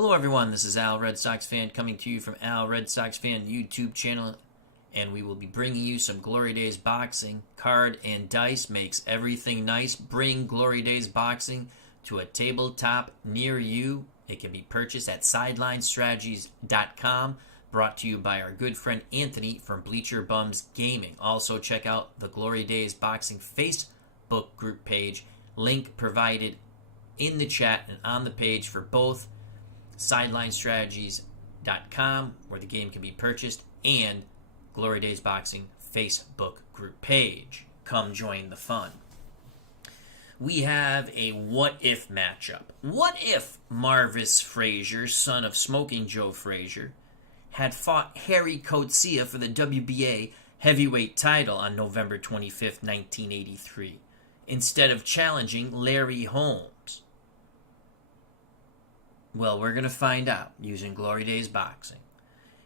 Hello everyone, this is Al RedSoxFan coming to you from Al RedSoxFan YouTube channel, and we will be bringing you some Glory Days boxing. Card and dice makes everything nice. Bring Glory Days boxing to a tabletop near you. It can be purchased at SidelineStrategies.com, brought to you by our good friend Anthony from Bleacher Bums Gaming. Also check out the Glory Days boxing Facebook group page, link provided in the chat and on the page for both SidelineStrategies.com, where the game can be purchased, and Glory Days Boxing Facebook group page. Come join the fun. We have a what-if matchup. What if Marvis Frazier, son of Smoking Joe Frazier, had fought Gerrie Coetzee for the WBA Heavyweight Title on November 25, 1983, instead of challenging Larry Holmes? Well, we're going to find out using Glory Days Boxing.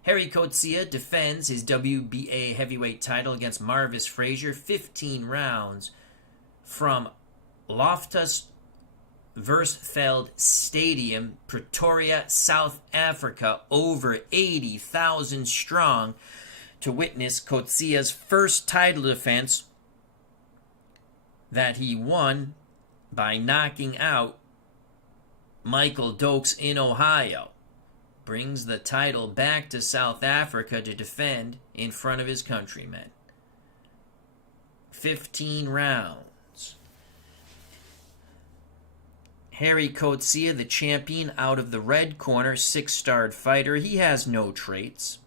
Gerrie Coetzee defends his WBA Heavyweight Title against Marvis Frazier, 15 rounds from Loftus Versfeld Stadium, Pretoria, South Africa, over 80,000 strong, to witness Coetzee's first title defense that he won by knocking out Michael Dokes in Ohio. Brings the title back to South Africa to defend in front of his countrymen. 15 rounds. Gerrie Coetzee, the champion, out of the red corner, 6-starred fighter. He has no traits.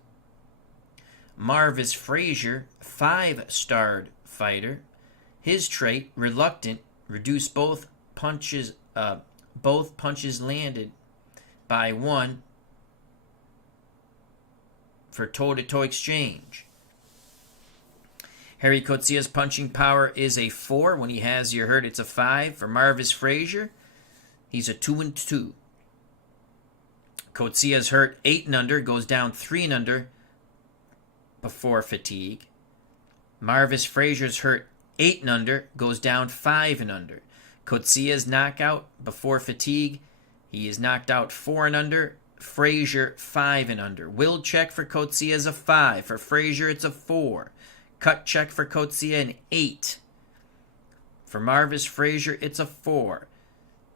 Marvis Frazier, 5-starred fighter. His trait, reluctant, reduced both punches landed by 1 for toe-to-toe exchange. Gerrie Coetzee's punching power is a 4. When he has your hurt, it's a 5. For Marvis Frazier, he's a 2-2. Coetzee's hurt 8 and under, goes down 3 and under before fatigue. Marvis Frazier's hurt 8 and under, goes down 5 and under. Coetzee's knockout before fatigue, he is knocked out 4 and under. Frazier 5 and under. Will check for Coetzee is a 5. For Frazier, it's a 4. Cut check for Coetzee an 8. For Marvis Frazier, it's a 4.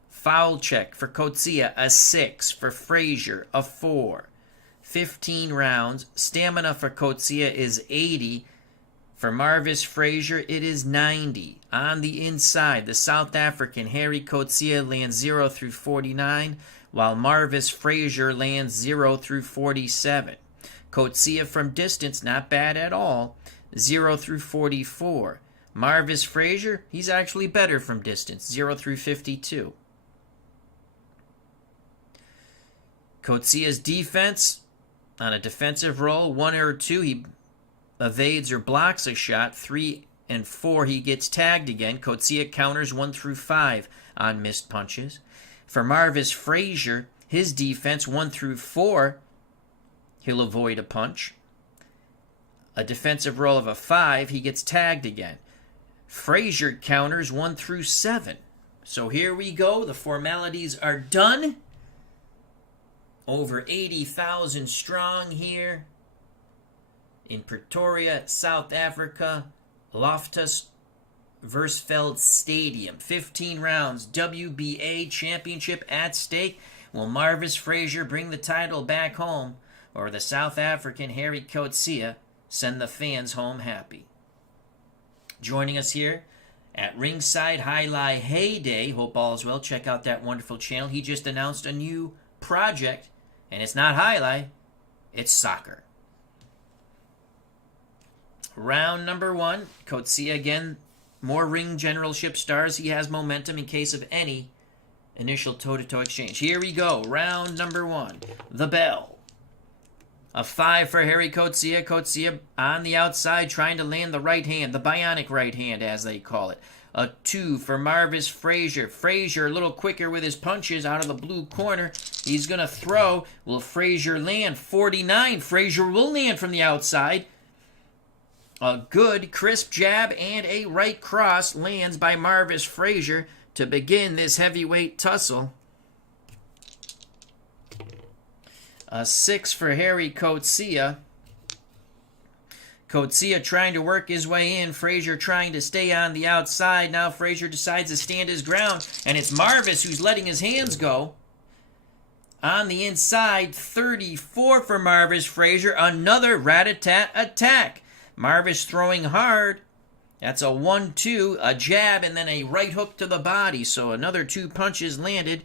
Foul check for Coetzee a 6. For Frazier, a 4. 15 rounds. Stamina for Coetzee is 80. For Marvis Frazier, it is 90. On the inside, the South African Gerrie Coetzee lands 0 through 49, while Marvis Frazier lands 0 through 47. Coetzee from distance, not bad at all, 0 through 44. Marvis Frazier, he's actually better from distance, 0 through 52. Coetzee's defense, on a defensive roll, 1 or 2, he evades or blocks a shot. 3 and 4, he gets tagged again. Coetzee counters 1 through 5 on missed punches. For Marvis Frazier, his defense 1 through 4, he'll avoid a punch. A defensive roll of a 5, he gets tagged again. Frazier counters 1 through 7. So here we go. The formalities are done. Over 80,000 strong here in Pretoria, South Africa, Loftus Versfeld Stadium. 15 rounds, WBA championship at stake. Will Marvis Frazier bring the title back home, or the South African Gerrie Coetzee send the fans home happy? Joining us here at ringside, Highlight Heyday. Hope all is well. Check out that wonderful channel. He just announced a new project, and it's not highlight, it's soccer. Round number 1, Coetzee again, more ring generalship stars. He has momentum in case of any initial toe-to-toe exchange. Here we go, round number 1, the bell. A 5 for Gerrie Coetzee. Coetzee on the outside trying to land the right hand, the bionic right hand as they call it. A 2 for Marvis Frazier. Frazier a little quicker with his punches out of the blue corner. He's going to throw. Will Frazier land? 49. Frazier will land from the outside. A good, crisp jab and a right cross lands by Marvis Frazier to begin this heavyweight tussle. A 6 for Gerrie Coetzee. Coetzee trying to work his way in. Frazier trying to stay on the outside. Now Frazier decides to stand his ground. And it's Marvis who's letting his hands go. On the inside, 34 for Marvis Frazier. Another rat-a-tat attack. Marvis throwing hard. That's a 1-2, a jab, and then a right hook to the body. So another 2 punches landed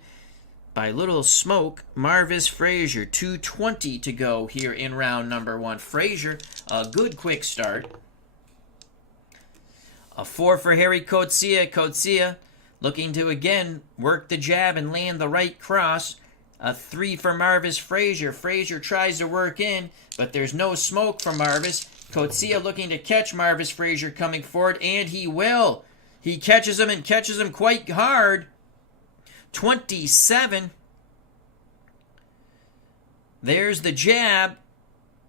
by Little Smoke. Marvis Frazier, 2:20 to go here in round number 1. Frazier, a good quick start. A 4 for Gerrie Coetzee. Coetzee looking to again work the jab and land the right cross. A 3 for Marvis Frazier. Frazier tries to work in, but there's no smoke from Marvis. Coetzee looking to catch Marvis Frazier coming forward, and he will. He catches him and catches him quite hard. 27. There's the jab,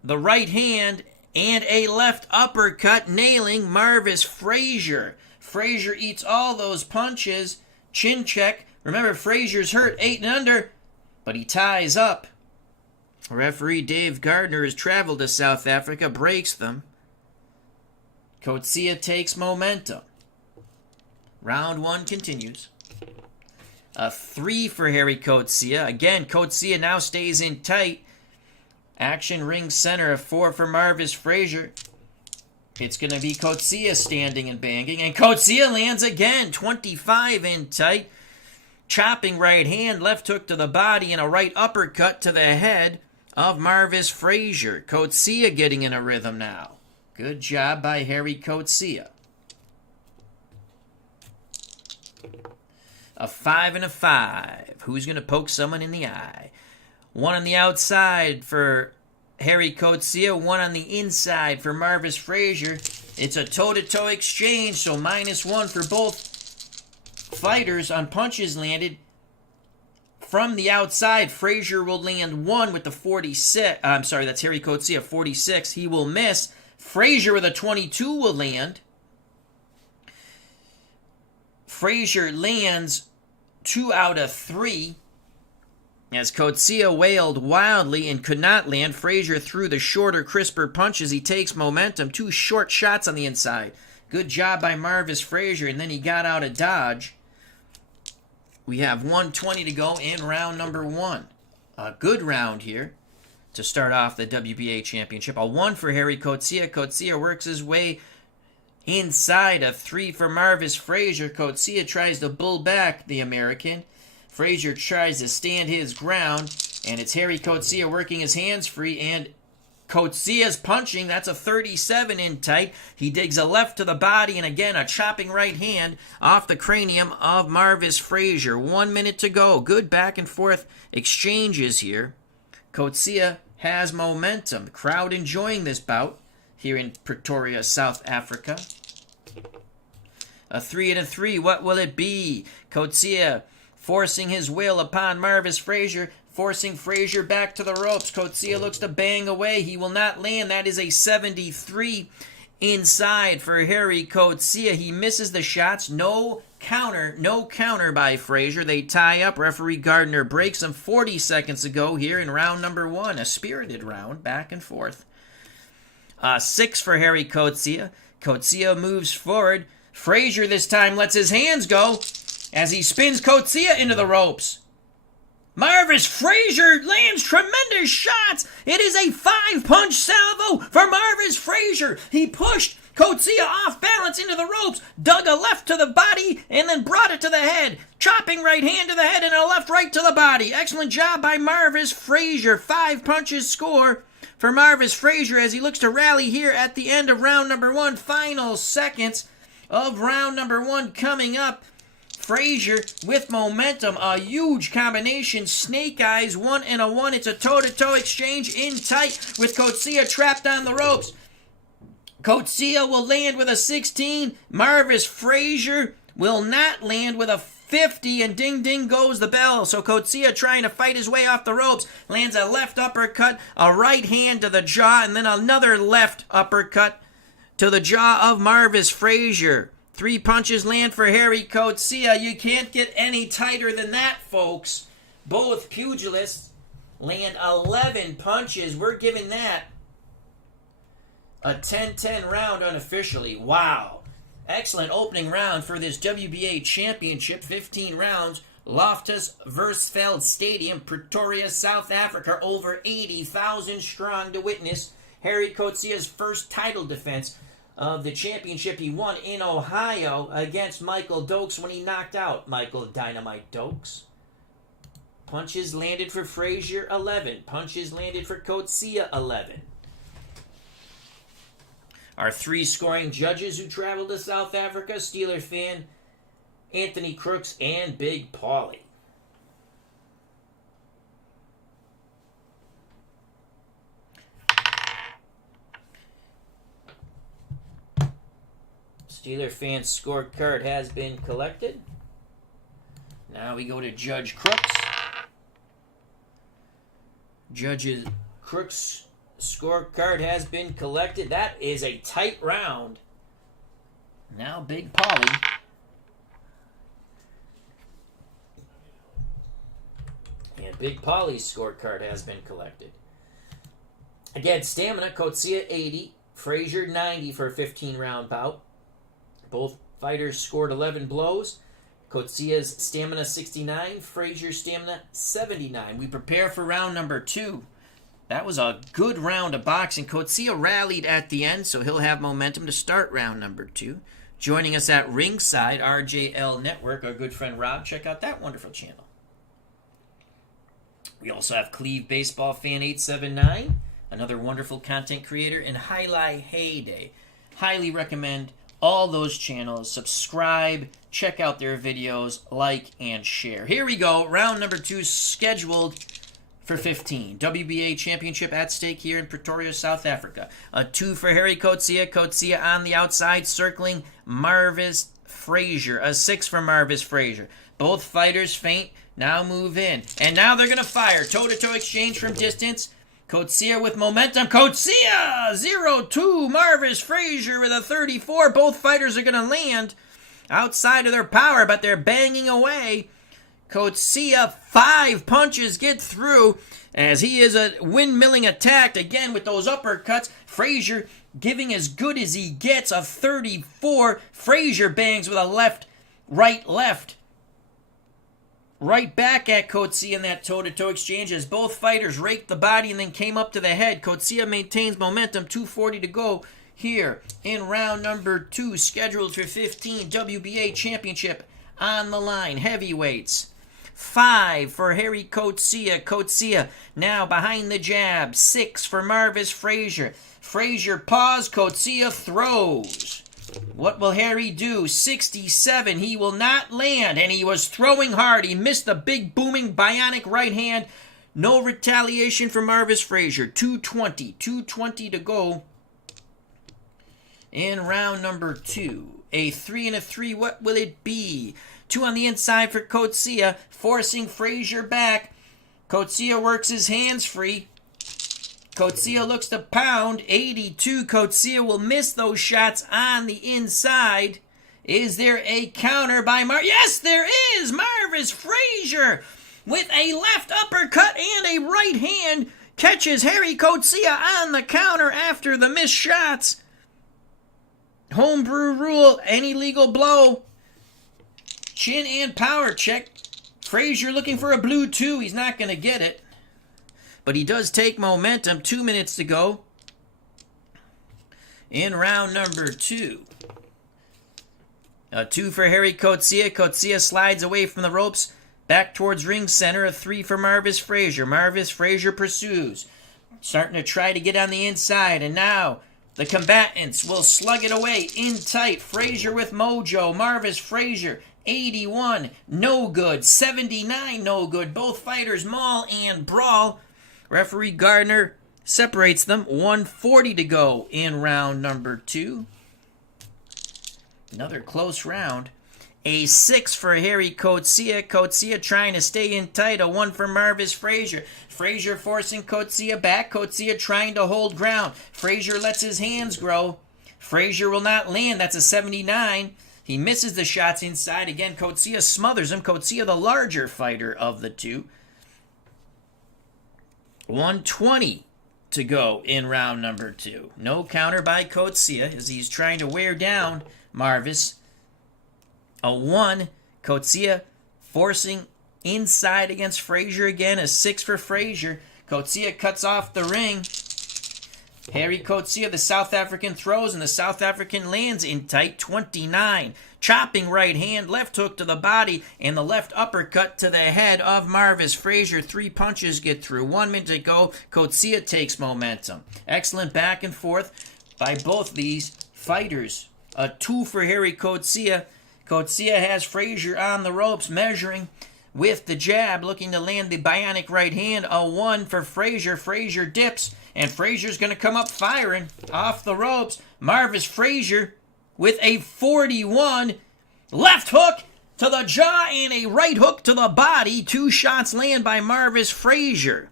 the right hand, and a left uppercut nailing Marvis Frazier. Frazier eats all those punches. Chin check. Remember, Frazier's hurt 8 and under, but he ties up. Referee Dave Gardner has traveled to South Africa, breaks them. Coetzee takes momentum. Round 1 continues. A 3 for Gerrie Coetzee. Again, Coetzee now stays in tight. Action ring center. A 4 for Marvis Frazier. It's going to be Coetzee standing and banging. And Coetzee lands again. 25 in tight. Chopping right hand, left hook to the body, and a right uppercut to the head of Marvis Frazier. Coetzee getting in a rhythm now. Good job by Gerrie Coetzee. A 5 and a 5. Who's going to poke someone in the eye? 1 on the outside for Gerrie Coetzee. 1 on the inside for Marvis Frazier. It's a toe-to-toe exchange, so -1 for both fighters on punches landed. From the outside, Frazier will land 1 with the 46. I'm sorry, that's Gerrie Coetzee, 46. He will miss. Frazier with a 22 will land. Frazier lands 2 out of 3. As Coetzee wailed wildly and could not land, Frazier threw the shorter, crisper punches. He takes momentum. 2 short shots on the inside. Good job by Marvis Frazier, and then he got out of dodge. We have 1:20 to go in round number 1. A good round here to start off the WBA championship. A 1 for Gerrie Coetzee. Coetzee works his way inside. A 3 for Marvis Frazier. Coetzee tries to bull back the American. Frazier tries to stand his ground, and it's Gerrie Coetzee working his hands free, and Coetzee's punching. That's a 37 in tight. He digs a left to the body, and again, a chopping right hand off the cranium of Marvis Frazier. 1 minute to go. Good back and forth exchanges here. Coetzee has momentum. The crowd enjoying this bout here in Pretoria, South Africa. A 3 and a 3. What will it be? Coetzee forcing his will upon Marvis Frazier, forcing Frazier back to the ropes. Coetzee looks to bang away. He will not land. That is a 73 inside for Gerrie Coetzee. He misses the shots. No counter by Frazier. They tie up. Referee Gardner breaks them 40 seconds ago here in round number 1. A spirited round, back and forth. 6 for Gerrie Coetzee. Coetzee moves forward. Frazier this time lets his hands go as he spins Coetzee into the ropes. Marvis Frazier lands tremendous shots. It is a 5-punch salvo for Marvis Frazier. He pushed Coetzee off balance into the ropes, dug a left to the body, and then brought it to the head. Chopping right hand to the head and a left right to the body. Excellent job by Marvis Frazier. 5 punches score for Marvis Frazier as he looks to rally here at the end of round number 1. Final seconds of round number 1 coming up. Frazier with momentum, a huge combination, snake eyes, 1 and a 1. It's a toe-to-toe exchange in tight with Coetzee trapped on the ropes. Coetzee will land with a 16. Marvis Frazier will not land with a 50, and ding ding goes the bell. So Coetzee trying to fight his way off the ropes, lands a left uppercut, a right hand to the jaw, and then another left uppercut to the jaw of Marvis Frazier. 3 punches land for Gerrie Coetzee. You can't get any tighter than that, folks. Both pugilists land 11 punches. We're giving that a 10-10 round unofficially. Wow. Excellent opening round for this WBA Championship. 15 rounds. Loftus Versfeld Stadium, Pretoria, South Africa. Over 80,000 strong to witness Gerrie Coetzee's first title defense of the championship. He won in Ohio against Michael Dokes when he knocked out Michael Dynamite Dokes. Punches landed for Frazier, 11. Punches landed for Coetzee, 11. Our 3 scoring judges who traveled to South Africa: Steeler fan Anthony Crooks and Big Paulie. Steeler fan scorecard has been collected. Now we go to Judge Crooks. Judge Crooks' scorecard has been collected. That is a tight round. Now Big Paulie. And Big Paulie's scorecard has been collected. Again, stamina, Coetzee 80, Frazier 90 for a 15-round bout. Both fighters scored 11 blows. Coetzee's stamina 69, Frazier's stamina 79. We prepare for round number 2. That was a good round of boxing. Coetzee rallied at the end, so he'll have momentum to start round number 2. Joining us at ringside, RJL Network, our good friend Rob. Check out that wonderful channel. We also have Cleve Baseball Fan 879, another wonderful content creator, and Highlight Heyday. Highly recommend all those channels. Subscribe, check out their videos, like, and share. Here we go. Round number 2 scheduled for 15. WBA Championship at stake here in Pretoria, South Africa. A 2 for Gerrie Coetzee. Coetzee on the outside, circling Marvis Frazier. A 6 for Marvis Frazier. Both fighters feint. Now move in. And now they're going to fire. Toe-to-toe exchange from distance. Coetzee with momentum. Coetzee! 0-2. Marvis Frazier with a 34. Both fighters are going to land outside of their power, but they're banging away. Coetzee, 5 punches get through as he is a windmilling attack again with those uppercuts. Frazier giving as good as he gets, a 34. Frazier bangs with a left, right. Right back at Coetzee in that toe-to-toe exchange as both fighters raked the body and then came up to the head. Coetzee maintains momentum, 2:40 to go here in round number 2, scheduled for 15. WBA Championship on the line. Heavyweights. 5 for Gerrie Coetzee. Coetzee now behind the jab. 6 for Marvis Frazier. Frazier paws. Coetzee throws. What will Gerrie do? 67. He will not land, and he was throwing hard. He missed the big booming bionic right hand. No retaliation for Marvis Frazier. 2:20 to go in round number 2. A 3 and a 3. What will it be? 2 on the inside for Coetzee, forcing Frazier back. Coetzee works his hands free. Coetzee looks to pound. 82. Coetzee will miss those shots on the inside. Is there a counter by Yes, there is! Marvis Frazier with a left uppercut and a right hand catches Gerrie Coetzee on the counter after the missed shots. Homebrew rule, any legal blow. Chin and power check. Frazier looking for a blue 2. He's not going to get it. But he does take momentum. 2 minutes to go in round number 2. A 2 for Gerrie Coetzee. Coetzee slides away from the ropes. Back towards ring center. A 3 for Marvis Frazier. Marvis Frazier pursues. Starting to try to get on the inside. And now the combatants will slug it away in tight. Frazier with mojo. Marvis Frazier, 81. No good. 79. No good. Both fighters maul and brawl. Referee Gardner separates them. 1:40 to go in round number 2. Another close round. A 6 for Gerrie Coetzee. Coetzee trying to stay in tight. A 1 for Marvis Frazier. Frazier forcing Coetzee back. Coetzee trying to hold ground. Frazier lets his hands grow. Frazier will not land. That's a 79. He misses the shots inside. Again, Coetzee smothers him. Coetzee, the larger fighter of the two. 1:20 to go in round number 2. No counter by Coetzee as he's trying to wear down Marvis. A 1. Coetzee forcing inside against Frazier again. A 6 for Frazier. Coetzee cuts off the ring. Gerrie Coetzee, the South African, throws, and the South African lands in tight. 29. Chopping right hand, left hook to the body, and the left uppercut to the head of Marvis Frazier. 3 punches get through. 1 minute to go. Coetzee takes momentum. Excellent back and forth by both these fighters. A 2 for Gerrie Coetzee. Coetzee has Frazier on the ropes, measuring with the jab, looking to land the bionic right hand. A 1 for Frazier. Frazier dips, and Frazier's going to come up firing off the ropes. Marvis Frazier with a 41. Left hook to the jaw and a right hook to the body. 2 shots land by Marvis Frazier.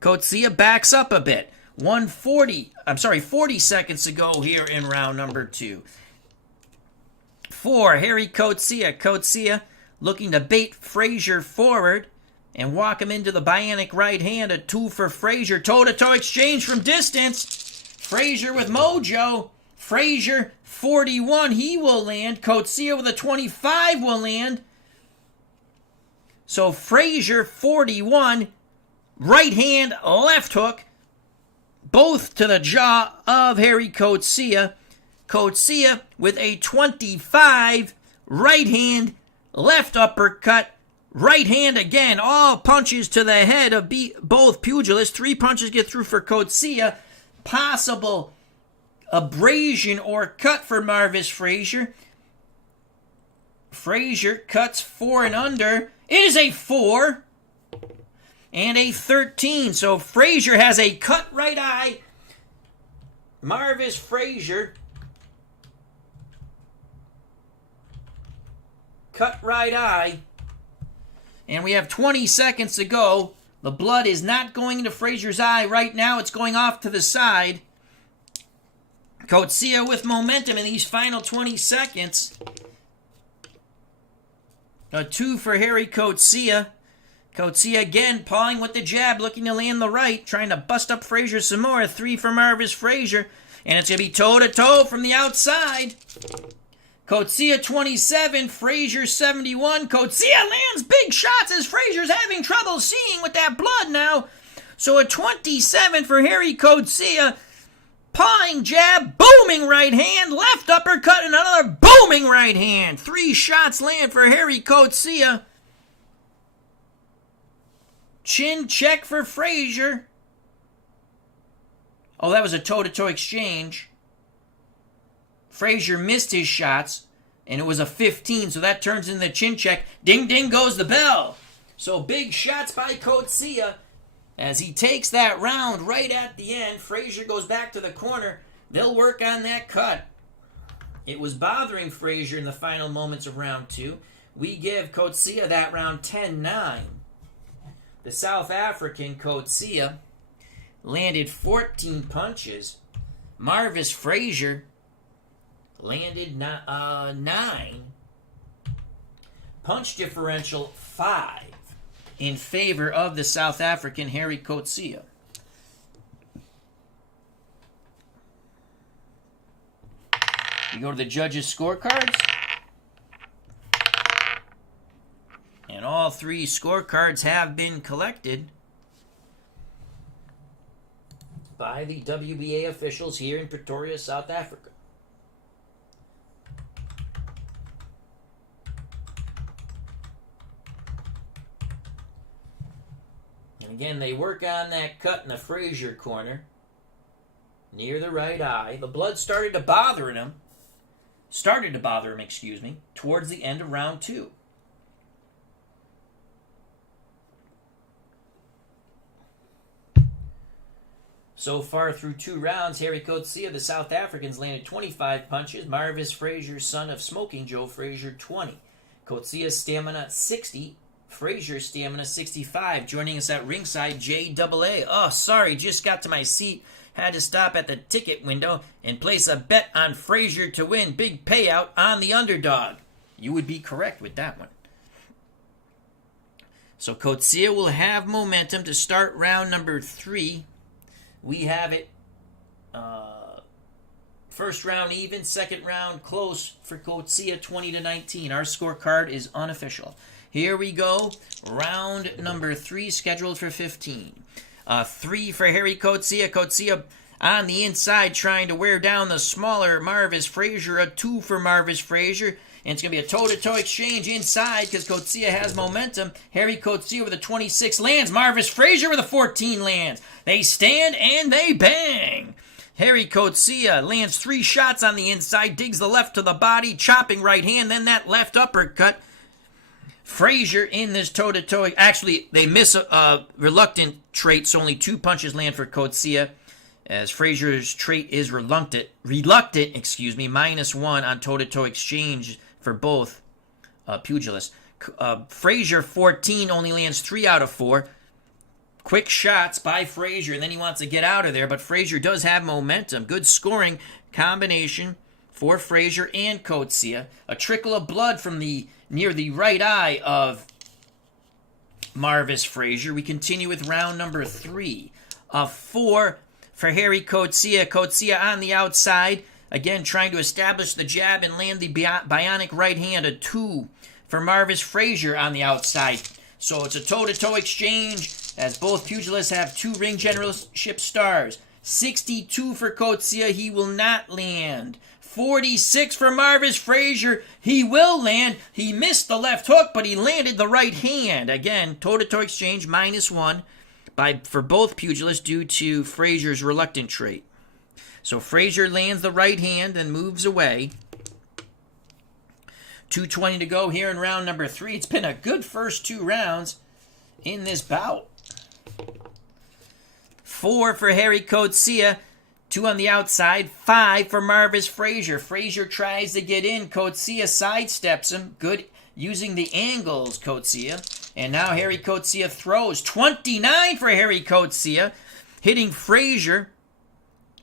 Coetzee backs up a bit. 40 seconds to go here in round number 2. For Gerrie Coetzee. Coetzee looking to bait Frazier forward and walk him into the bionic right hand. A 2 for Frazier. Toe-to-toe exchange from distance. Frazier with mojo. Frazier, 41. He will land. Coetzee with a 25 will land. So Frazier, 41. Right hand, left hook. Both to the jaw of Gerrie Coetzee. Coetzee with a 25. Right hand, left uppercut. Right hand again. All punches to the head of both pugilists. 3 punches get through for Coetzee. Possible abrasion or cut for Marvis Frazier. Frazier cuts 4 and under. It is a 4 and a 13. So Frazier has a cut right eye. Marvis Frazier, cut right eye. And we have 20 seconds to go. The blood is not going into Frazier's eye right now. It's going off to the side. Coetzee with momentum in these final 20 seconds. A 2 for Gerrie Coetzee. Coetzee again pawing with the jab, looking to land the right, trying to bust up Frazier some more. A 3 for Marvis Frazier. And it's going to be toe-to-toe from the outside. Coetzee 27, Frazier 71. Coetzee lands big shots as Frazier's having trouble seeing with that blood now. So a 27 for Gerrie Coetzee. Pawing jab, booming right hand, left uppercut, and another booming right hand. 3 shots land for Gerrie Coetzee. Chin check for Frazier. Oh, that was a toe-to-toe exchange. Frazier missed his shots, and it was a 15, so that turns into the chin check. Ding, ding goes the bell. So big shots by Coetzee as he takes that round right at the end. Frazier goes back to the corner. They'll work on that cut. It was bothering Frazier in the final moments of round 2. We give Coetzee that round 10-9. The South African Coetzee landed 14 punches. Marvis Frazier landed 9. Punch differential 5 in favor of the South African Gerrie Coetzee. We go to the judges' scorecards. And all 3 scorecards have been collected by the WBA officials here in Pretoria, South Africa. And again, they work on that cut in the Frazier corner, near the right eye. The blood started to bother him, towards the end of round 2. So far through 2 rounds, Gerrie Coetzee of the South Africans landed 25 punches. Marvis Frazier, son of Smoking Joe Frazier, 20. Coetzee's stamina 60. Frazier's stamina 65. Joining us at ringside, JAA. Oh, sorry, just got to my seat. Had to stop at the ticket window and place a bet on Frazier to win. Big payout on the underdog. You would be correct with that one. So Coetzee will have momentum to start round number 3. We have it first round even, second round close for Coetzee, 20-19. Our scorecard is unofficial. Here we go. Round number 3 scheduled for 15. 3 for Gerrie Coetzee. Coetzee on the inside trying to wear down the smaller Marvis Frazier. A 2 for Marvis Frazier. And it's going to be a toe-to-toe exchange inside because Coetzee has momentum. Gerrie Coetzee with a 26 lands. Marvis Frazier with a 14 lands. They stand and they bang. Gerrie Coetzee lands 3 shots on the inside, digs the left to the body, chopping right hand, then that left uppercut. Frazier in this toe-to-toe. Actually, they miss a reluctant trait, so only 2 punches land for Coetzee, as Frazier's trait is reluctant, -1 on toe-to-toe exchange for both pugilists. Frazier, 14, only lands 3 out of 4. Quick shots by Frazier, and then he wants to get out of there, but Frazier does have momentum. Good scoring combination for Frazier and Coetzee. A trickle of blood from near the right eye of Marvis Frazier. We continue with round number 3. 4 for Gerrie Coetzee. Coetzee on the outside, again trying to establish the jab and land the bionic right hand. A 2 for Marvis Frazier on the outside. So it's a toe-to-toe exchange, as both pugilists have 2 ring generalship stars. 62 for Coetzee, he will not land. 46 for Marvis Frazier, he will land. He missed the left hook, but he landed the right hand. Again, toe-to-toe exchange, -1 for both pugilists due to Frazier's reluctant trait. So Frazier lands the right hand and moves away. 2:20 to go here in round number 3. It's been a good first 2 rounds in this bout. 4 for Gerrie Coetzee, 2 on the outside, 5 for Marvis Frazier. Frazier tries to get in. Coetzee sidesteps him. Good using the angles, Coetzee. And now Gerrie Coetzee throws. 29 for Gerrie Coetzee, hitting Frazier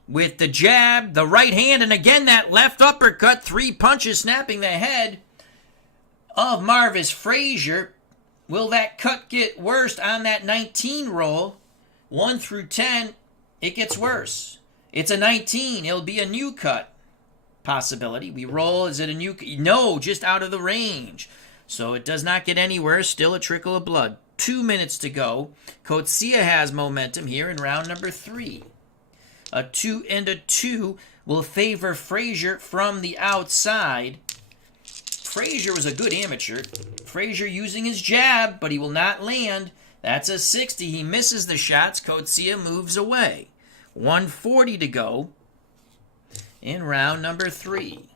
with the jab, the right hand, and again that left uppercut. 3 punches snapping the head of Marvis Frazier. Will that cut get worse on that 19 roll? 1 through 10, it gets worse. It's a 19. It'll be a new cut possibility. We roll. Is it a new? No, just out of the range. So it does not get any worse. Still a trickle of blood. 2 minutes to go. Coetzee has momentum here in round number 3. A 2 and a 2 will favor Frazier from the outside. Frazier was a good amateur. Frazier using his jab, but he will not land. That's a 60. He misses the shots. Coetzee moves away. 1:40 to go in round number 3.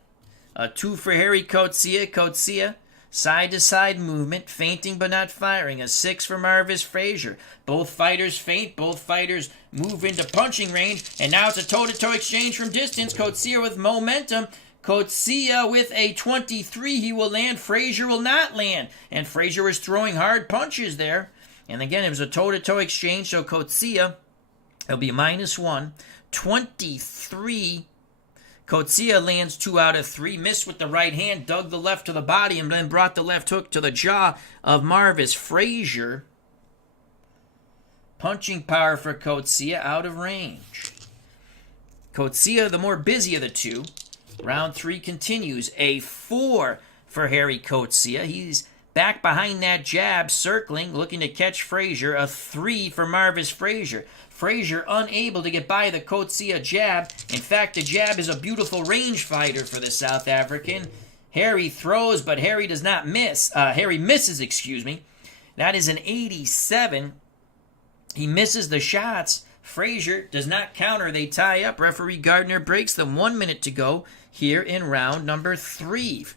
A 2 for Gerrie Coetzee. Coetzee, side-to-side movement, feinting but not firing. A 6 for Marvis Frazier. Both fighters feint. Both fighters move into punching range. And now it's a toe-to-toe exchange from distance. Coetzee with momentum. Coetzee with a 23. He will land. Frazier will not land. And Frazier was throwing hard punches there. And again, it was a toe-to-toe exchange, so Coetzee, it'll be -1. 23. Coetzee lands 2 out of 3. Missed with the right hand, dug the left to the body, and then brought the left hook to the jaw of Marvis Frazier. Punching power for Coetzee, out of range. Coetzee, the more busy of the 2. Round 3 continues. A 4 for Gerrie Coetzee. He's back behind that jab, circling, looking to catch Frazier. A 3 for Marvis Frazier. Frazier unable to get by the Coetzee jab. In fact, the jab is a beautiful range fighter for the South African. Gerrie throws, but Gerrie does not miss. Gerrie misses, excuse me. That is an 87. He misses the shots. Frazier does not counter. They tie up. Referee Gardner breaks them. 1 minute to go here in round number 3.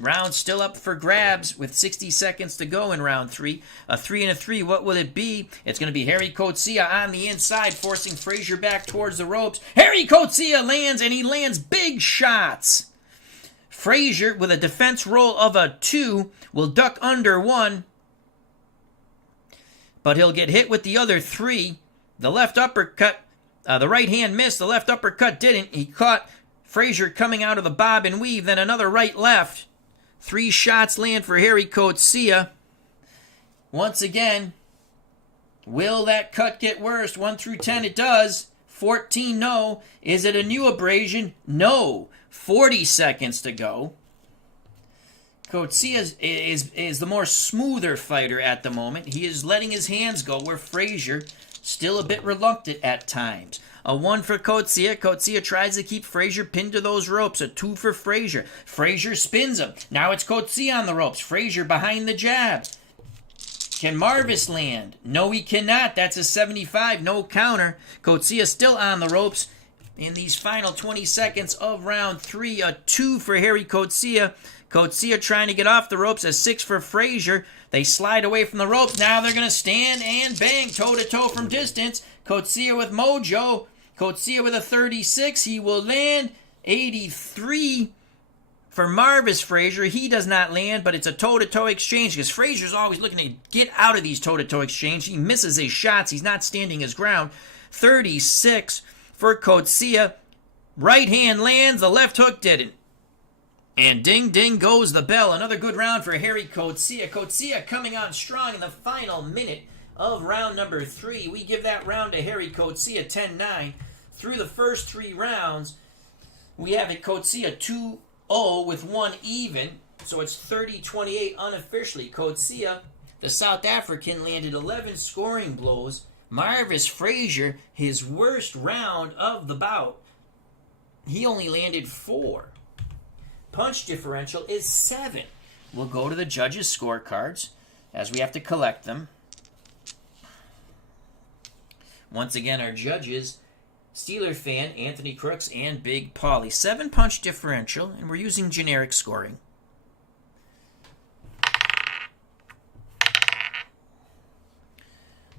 Round still up for grabs with 60 seconds to go in round 3. A 3 and a 3. What will it be? It's going to be Gerrie Coetzee on the inside, forcing Frazier back towards the ropes. Gerrie Coetzee lands, and he lands big shots. Frazier, with a defense roll of a 2, will duck under 1. But he'll get hit with the other 3. The left uppercut, the right hand missed. The left uppercut didn't. He caught Frazier coming out of the bob and weave. Then another right-left. 3 shots land for Gerrie Coetzee. Once again, will that cut get worse? 1 through 10, it does. 14, no. Is it a new abrasion? No. 40 seconds to go. Coetzee is the more smoother fighter at the moment. He is letting his hands go, where Frazier still a bit reluctant at times. A 1 for Coetzee. Coetzee tries to keep Frazier pinned to those ropes. A 2 for Frazier. Frazier spins him. Now it's Coetzee on the ropes. Frazier behind the jabs. Can Marvis land? No, he cannot. That's a 75. No counter. Coetzee still on the ropes. In these final 20 seconds of round 3, a 2 for Gerrie Coetzee. Coetzee trying to get off the ropes. A 6 for Frazier. They slide away from the ropes. Now they're going to stand and bang toe-to-toe from distance. Coetzee with mojo. Coetzee with a 36. He will land. 83 for Marvis Frazier. He does not land, but it's a toe-to-toe exchange because Frazier's always looking to get out of these toe-to-toe exchange. He misses his shots. He's not standing his ground. 36 for Coetzee. Right hand lands. The left hook didn't. And ding, ding goes the bell. Another good round for Gerrie Coetzee. Coetzee coming on strong in the final minute of round number 3. We give that round to Gerrie Coetzee, 10-9. Through the first 3 rounds, we have it Coetzee 2-0 with 1 even. So it's 30-28 unofficially. Coetzee, the South African, landed 11 scoring blows. Marvis Frazier, his worst round of the bout, he only landed 4. Punch differential is 7. We'll go to the judges' scorecards as we have to collect them. Once again, our judges, Steeler fan, Anthony Crooks, and Big Paulie. 7 punch differential, and we're using generic scoring.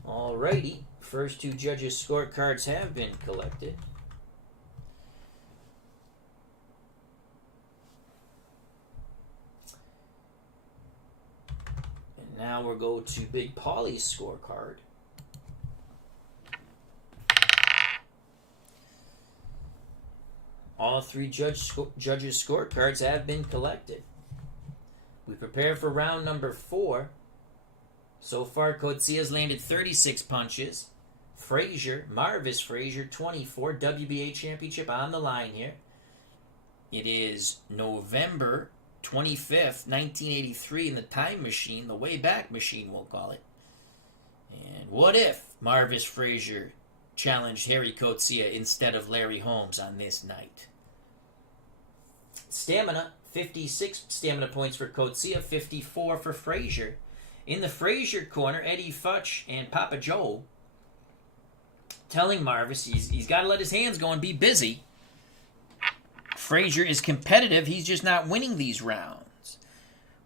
Alrighty, first 2 judges' scorecards have been collected. Now we'll go to Big Paulie's scorecard. All 3 judges' scorecards have been collected. We prepare for round number 4. So far, Coetzee has landed 36 punches. Frazier, Marvis Frazier, 24. WBA championship on the line here. It is November 25th, 1983 in the time machine, the Wayback Machine, we'll call it. And what if Marvis Frazier challenged Gerrie Coetzee instead of Larry Holmes on this night? Stamina, 56 stamina points for Coetzee, 54 for Frazier. In the Frazier corner, Eddie Futch and Papa Joe telling Marvis he's got to let his hands go and be busy. Frazier is competitive. He's just not winning these rounds.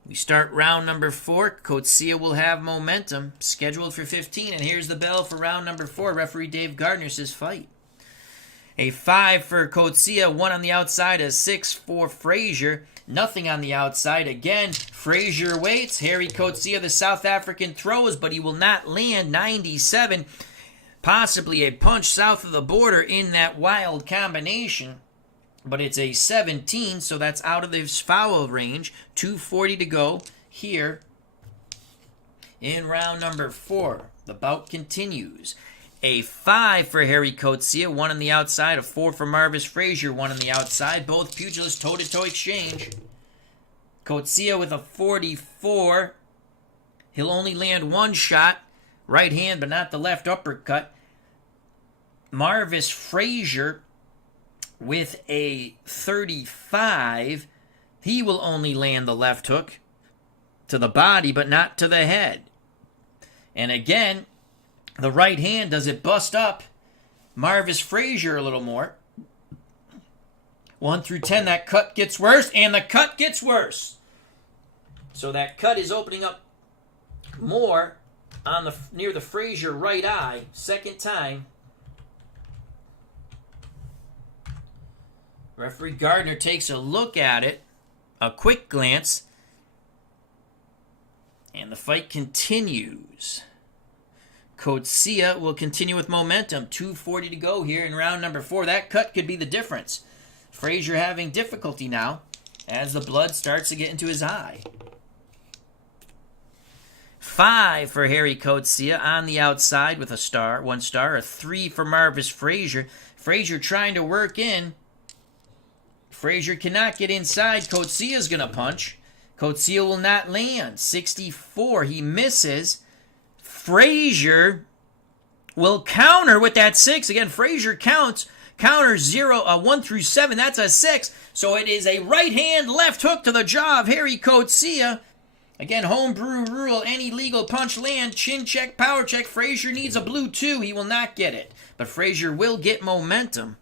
We start round number 4. Coetzee will have momentum. Scheduled for 15. And here's the bell for round number 4. Referee Dave Gardner says fight. A 5 for Coetzee. 1 on the outside. A 6 for Frazier. Nothing on the outside. Again, Frazier waits. Gerrie Coetzee, the South African, throws, but he will not land. 97. Possibly a punch south of the border in that wild combination. But it's a 17, so that's out of this foul range. 2:40 to go here in round number 4. The bout continues. A 5 for Gerrie Coetzee, 1 on the outside. A 4 for Marvis Frazier, 1 on the outside. Both pugilists toe-to-toe exchange. Coetzee with a 44. He'll only land 1 shot. Right hand, but not the left uppercut. Marvis Frazier with a 35, he will only land the left hook to the body, but not to the head. And again, the right hand, does it bust up Marvis Frazier a little more? 1 through 10, that cut gets worse, and the cut gets worse. So that cut is opening up more on near the Frazier right eye. Second time. Referee Gardner takes a look at it, a quick glance, and the fight continues. Coetzee will continue with momentum. 2:40 to go here in round number 4. That cut could be the difference. Frazier having difficulty now as the blood starts to get into his eye. 5 for Gerrie Coetzee on the outside with a star, 1 star. A 3 for Marvis Frazier. Frazier trying to work in. Frazier cannot get inside. Coetzee is going to punch. Coetzee will not land. 64. He misses. Frazier will counter with that 6. Again, Frazier counters 1 through 7. That's a 6. So it is a right hand, left hook to the jaw of Gerrie Coetzee. Again, homebrew rule, any legal punch land, chin check, power check. Frazier needs a blue 2. He will not get it. But Frazier will get momentum.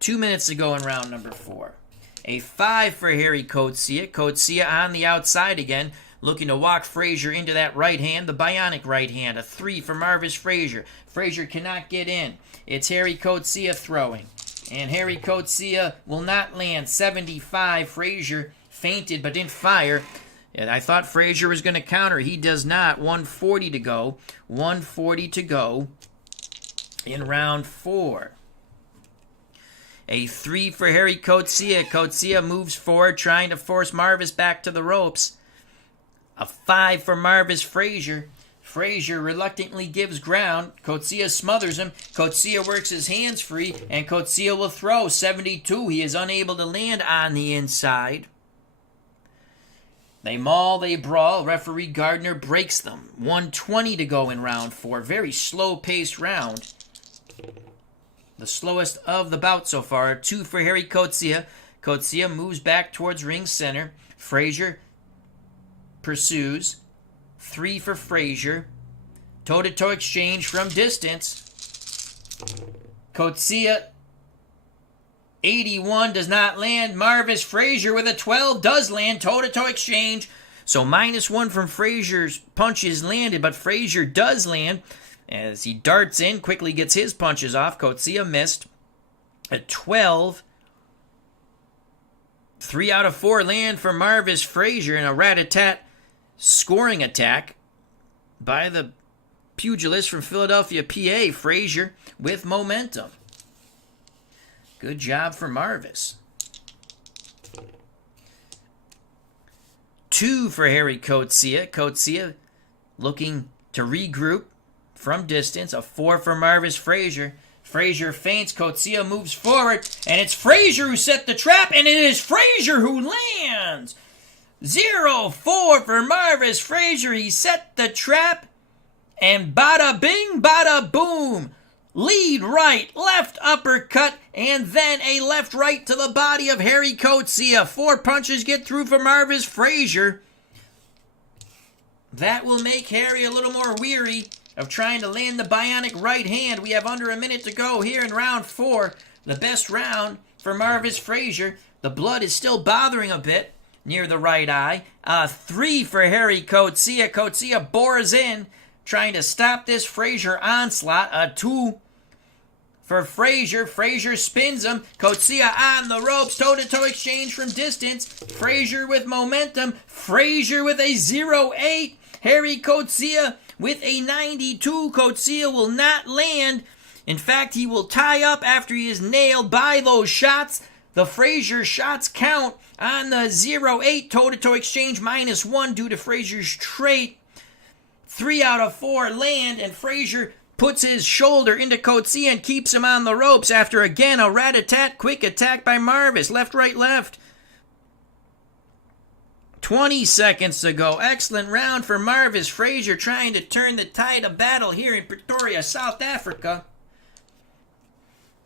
2 minutes to go in round number 4. A 5 for Gerrie Coetzee. Coetzee on the outside again, looking to walk Frazier into that right hand, the bionic right hand. A 3 for Marvis Frazier. Frazier cannot get in. It's Gerrie Coetzee throwing. And Gerrie Coetzee will not land. 75. Frazier feinted but didn't fire. And I thought Frazier was going to counter. He does not. 140 to go. 140 to go in round 4. A 3 for Gerrie Coetzee. Coetzee moves forward, trying to force Marvis back to the ropes. A 5 for Marvis Frazier. Frazier reluctantly gives ground. Coetzee smothers him. Coetzee works his hands free, and Coetzee will throw. 72. He is unable to land on the inside. They maul, they brawl. Referee Gardner breaks them. 120 to go in round 4. Very slow-paced round. The slowest of the bout so far. 2 for Gerrie Coetzee. Coetzee moves back towards ring center. Frazier pursues. 3 for Frazier. Toe-to-toe exchange from distance. Coetzee, 81, does not land. Marvis Frazier with a 12 does land. Toe-to-toe exchange. So -1 from Frazier's punches landed, but Frazier does land as he darts in, quickly gets his punches off. Coetzee missed. A 12. 3 out of 4 land for Marvis Frazier in a rat-a-tat scoring attack by the pugilist from Philadelphia, PA. Frazier with momentum. Good job for Marvis. 2 for Gerrie Coetzee. Coetzee looking to regroup from distance. A 4 for Marvis Frazier. Frazier feints. Coetzee moves forward, and it's Frazier who set the trap, and it is Frazier who lands. 0-4 for Marvis Frazier. He set the trap, and bada bing, bada boom. Lead right, left uppercut, and then a left right to the body of Gerrie Coetzee. 4 punches get through for Marvis Frazier. That will make Gerrie a little more weary of trying to land the bionic right hand. We have under a minute to go here in round 4. The best round for Marvis Frazier. The blood is still bothering a bit near the right eye. 3 for Gerrie Coetzee. Coetzee bores in, trying to stop this Frazier onslaught. A 2 for Frazier. Frazier spins him. Coetzee on the ropes. Toe-to-toe exchange from distance. Frazier with momentum. Frazier with a 0-8. Gerrie Coetzee with a 92. Coetzee will not land. In fact, he will tie up after he is nailed by those shots. The Frazier shots count on the 0-8 toe-to-toe exchange -1 due to Frazier's trait. 3 out of 4 land, and Frazier puts his shoulder into Coetzee and keeps him on the ropes after, again, a rat-a-tat quick attack by Marvis. Left, right, left. 20 seconds to go. Excellent round for Marvis Frazier, trying to turn the tide of battle here in Pretoria, South Africa.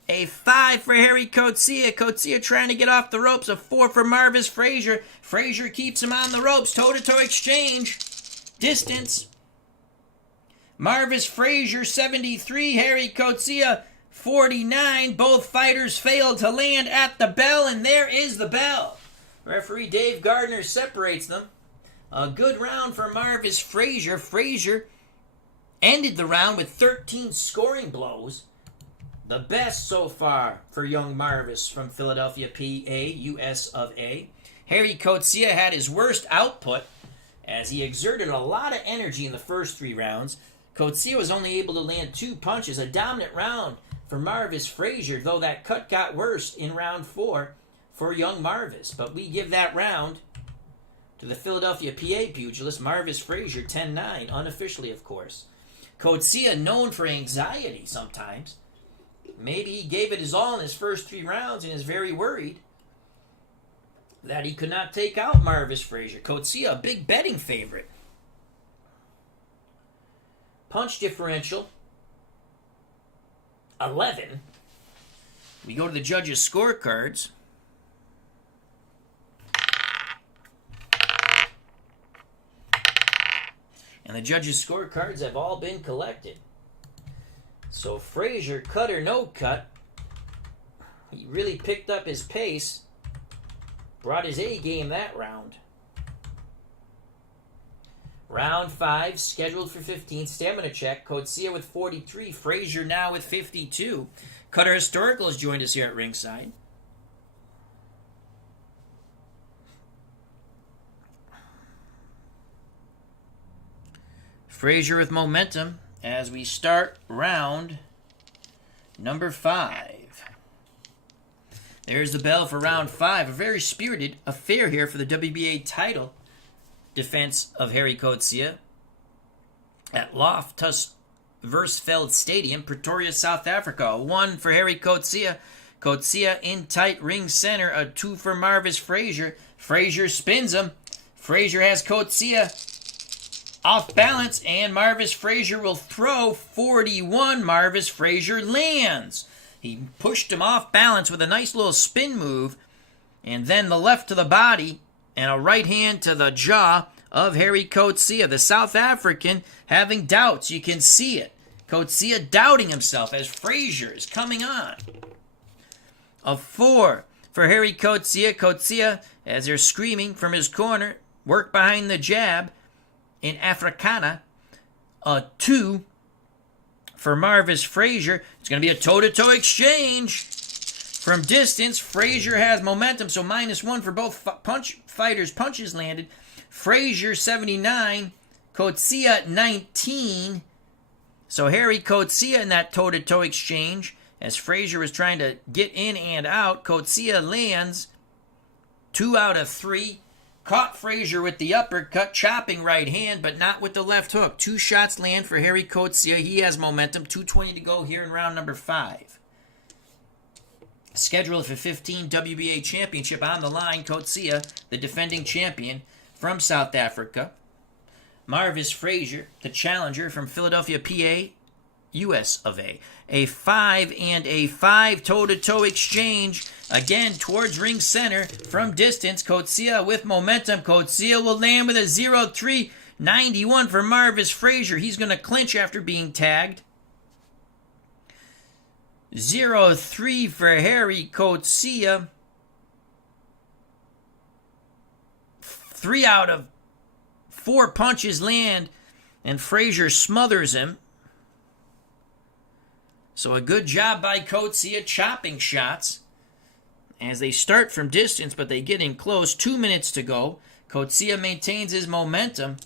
A 5 for Gerrie Coetzee. Coetzee trying to get off the ropes. A 4 for Marvis Frazier. Frazier keeps him on the ropes. Toe-to-toe exchange. Distance. Marvis Frazier, 73. Gerrie Coetzee, 49. Both fighters failed to land at the bell, and there is the bell. Referee Dave Gardner separates them. A good round for Marvis Frazier. Frazier ended the round with 13 scoring blows. The best so far for young Marvis from Philadelphia, PA, US of A. Gerrie Coetzee had his worst output as he exerted a lot of energy in the first 3 rounds. Coetzee was only able to land 2 punches. A dominant round for Marvis Frazier, though that cut got worse in round 4 for young Marvis. But we give that round to the Philadelphia, PA pugilist Marvis Frazier, 10-9, unofficially, of course. Coetzee, known for anxiety sometimes. Maybe he gave it his all in his first 3 rounds and is very worried that he could not take out Marvis Frazier. Coetzee, a big betting favorite. Punch differential, 11. We go to the judges' scorecards. And the judges' scorecards have all been collected. So Frazier, cut or no cut, he really picked up his pace, brought his A game that round. Round 5, scheduled for 15, stamina check. Coetzee with 43, Frazier now with 52. Cutter Historical has joined us here at ringside. Frazier with momentum as we start round number 5. There's the bell for round 5. A very spirited affair here for the WBA title defense of Gerrie Coetzee at Loftus Versfeld Stadium, Pretoria, South Africa. A 1 for Gerrie Coetzee. Coetzee in tight ring center. A 2 for Marvis Frazier. Frazier spins him. Frazier has Coetzee off balance, and Marvis Frazier will throw 41. Marvis Frazier lands. He pushed him off balance with a nice little spin move, and then the left to the body and a right hand to the jaw of Gerrie Coetzee. The South African having doubts. You can see it. Coetzee doubting himself as Frazier is coming on. A 4 for Gerrie Coetzee. Coetzee, as they're screaming from his corner, work behind the jab in Africana. A 2 for Marvis Frazier. It's going to be a toe-to-toe exchange. From distance, Frazier has momentum, so -1 for both fighters' punches landed. Frazier 79, Coetzee 19. So Gerrie Coetzee in that toe-to-toe exchange, as Frazier was trying to get in and out. Coetzee lands 2 out of 3. Caught Frazier with the uppercut, chopping right hand, but not with the left hook. 2 shots land for Gerrie Coetzee. He has momentum. 2:20 to go here in round number 5. Scheduled for 15, WBA championship on the line. Coetzee, the defending champion from South Africa. Marvis Frazier, the challenger from Philadelphia, PA, US of A. A 5 and a 5 toe-to-toe exchange. Again, towards ring center from distance. Coetzee with momentum. Coetzee will land with a 0-3. 91 for Marvis Frazier. He's going to clinch after being tagged. 0-3 for Gerrie Coetzee. 3 out of 4 punches land, and Frazier smothers him. So a good job by Coetzee chopping shots as they start from distance, but they get in close. 2 minutes to go. Coetzee maintains his momentum.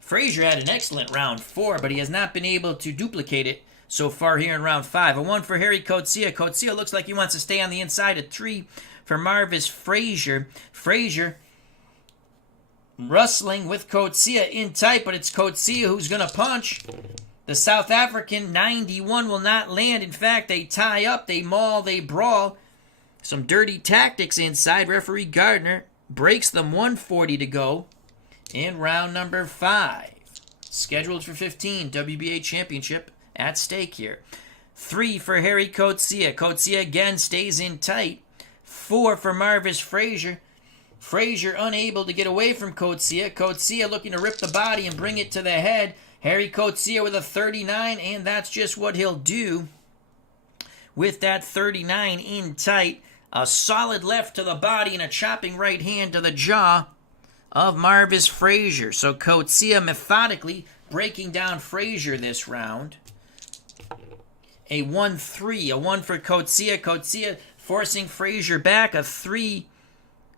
Frazier had an excellent round 4, but he has not been able to duplicate it so far here in round 5. A 1 for Gerrie Coetzee. Coetzee looks like he wants to stay on the inside. A 3 for Marvis Frazier. Frazier wrestling with Coetzee in tight, but it's Coetzee who's going to punch. The South African 91 will not land. In fact, they tie up, they maul, they brawl. Some dirty tactics inside. Referee Gardner breaks them. 1:40 to go in round number 5. Scheduled for 15, WBA championship at stake here. 3 for Gerrie Coetzee. Coetzee again stays in tight. 4 for Marvis Frazier. Frazier unable to get away from Coetzee. Coetzee looking to rip the body and bring it to the head. Gerrie Coetzee with a 39, and that's just what he'll do with that 39 in tight. A solid left to the body and a chopping right hand to the jaw of Marvis Frazier. So Coetzee methodically breaking down Frazier this round. A 1-3, a 1 for Coetzee. Coetzee forcing Frazier back. A 3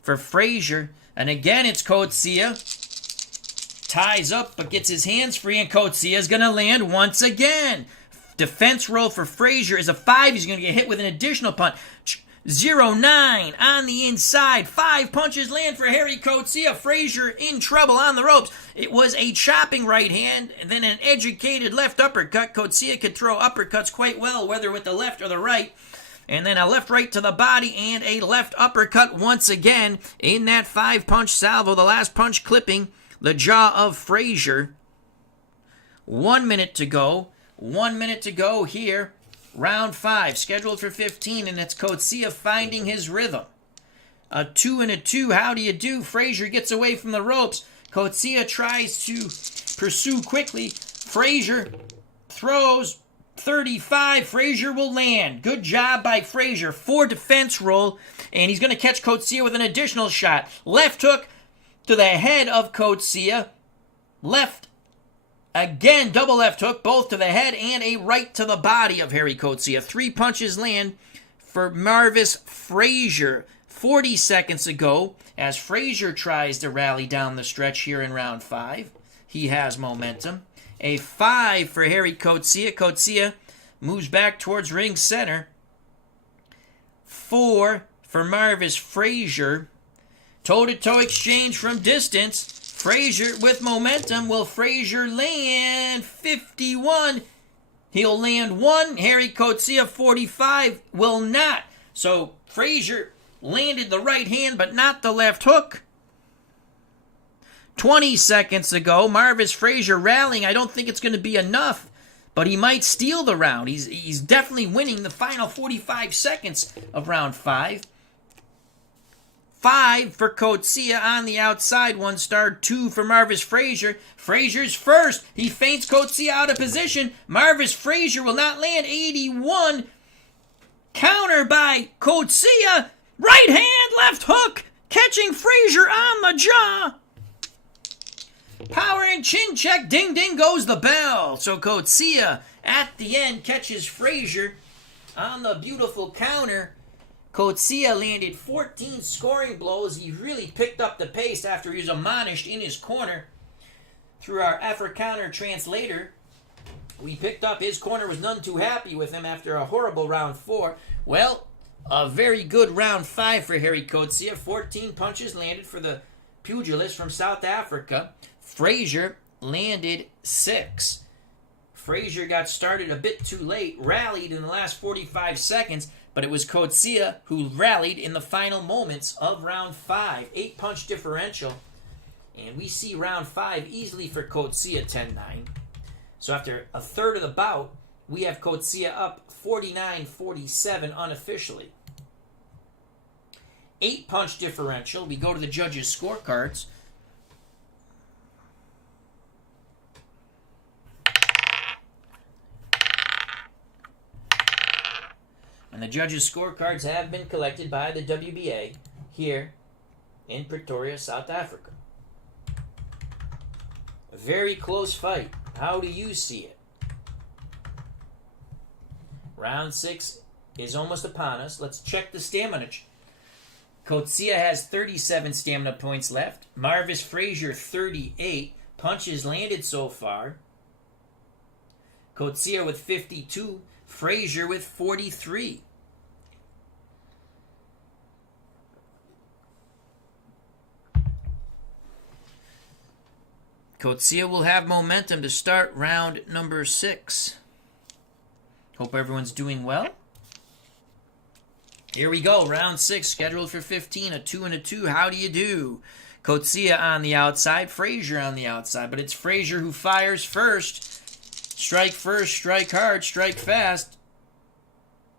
for Frazier. And again, it's Coetzee. Ties up, but gets his hands free, and Coetzee is going to land once again. Defense roll for Frazier is a 5. He's going to get hit with an additional punch. 0-9 on the inside. 5 punches land for Gerrie Coetzee. Frazier in trouble on the ropes. It was a chopping right hand and then an educated left uppercut. Coetzee could throw uppercuts quite well, whether with the left or the right. And then a left right to the body and a left uppercut once again in that 5-punch salvo. The last punch clipping the jaw of Frazier. 1 minute to go. 1 minute to go here. Round 5, scheduled for 15, and it's Coetzee finding his rhythm. A 2 and a 2, how do you do? Frazier gets away from the ropes. Coetzee tries to pursue quickly. Frazier throws 35. Frazier will land. Good job by Frazier. 4 defense roll, and he's going to catch Coetzee with an additional shot. Left hook to the head of Coetzee. Left again, double left hook, both to the head and a right to the body of Gerrie Coetzee. 3 punches land for Marvis Frazier. 40 seconds ago, as Frazier tries to rally down the stretch here in round 5. He has momentum. A 5 for Gerrie Coetzee. Coetzee moves back towards ring center. 4 for Marvis Frazier. Toe-to-toe exchange from distance. Frazier with momentum. Will Frazier land? 51. He'll land 1. Gerrie Coetzee, 45, will not. So Frazier landed the right hand, but not the left hook. 20 seconds ago, Marvis Frazier rallying. I don't think it's going to be enough, but he might steal the round. He's definitely winning the final 45 seconds of round 5. 5 for Coetzee on the outside, 1 star, 2 for Marvis Frazier. Frazier's first. He feints Coetzee out of position. Marvis Frazier will not land. 81. Counter by Coetzee. Right hand, left hook. Catching Frazier on the jaw. Power and chin check. Ding, ding goes the bell. So Coetzee at the end catches Frazier on the beautiful counter. Coetzee landed 14 scoring blows. He really picked up the pace after he was admonished in his corner through our Afrikaner translator. We picked up his corner, was none too happy with him after a horrible round 4. Well, a very good round 5 for Gerrie Coetzee. 14 punches landed for the pugilist from South Africa. Frazier landed 6. Frazier got started a bit too late, rallied in the last 45 seconds, but it was Coetzee who rallied in the final moments of round 5. 8-punch differential. And we see round 5 easily for Coetzee 10-9. So after a third of the bout, we have Coetzee up 49-47 unofficially. 8-punch differential. We go to the judges' scorecards. And the judges' scorecards have been collected by the WBA here in Pretoria, South Africa. A very close fight. How do you see it? Round 6 is almost upon us. Let's check the stamina. Coetzee has 37 stamina points left. Marvis Frazier, 38. Punches landed so far. Coetzee with 52. Frazier with 43. Coetzee will have momentum to start round number 6. Hope everyone's doing well. Here we go, round 6, scheduled for 15, a 2 and a 2. How do you do? Coetzee on the outside, Frazier on the outside, but it's Frazier who fires first. Strike first, strike hard, strike fast.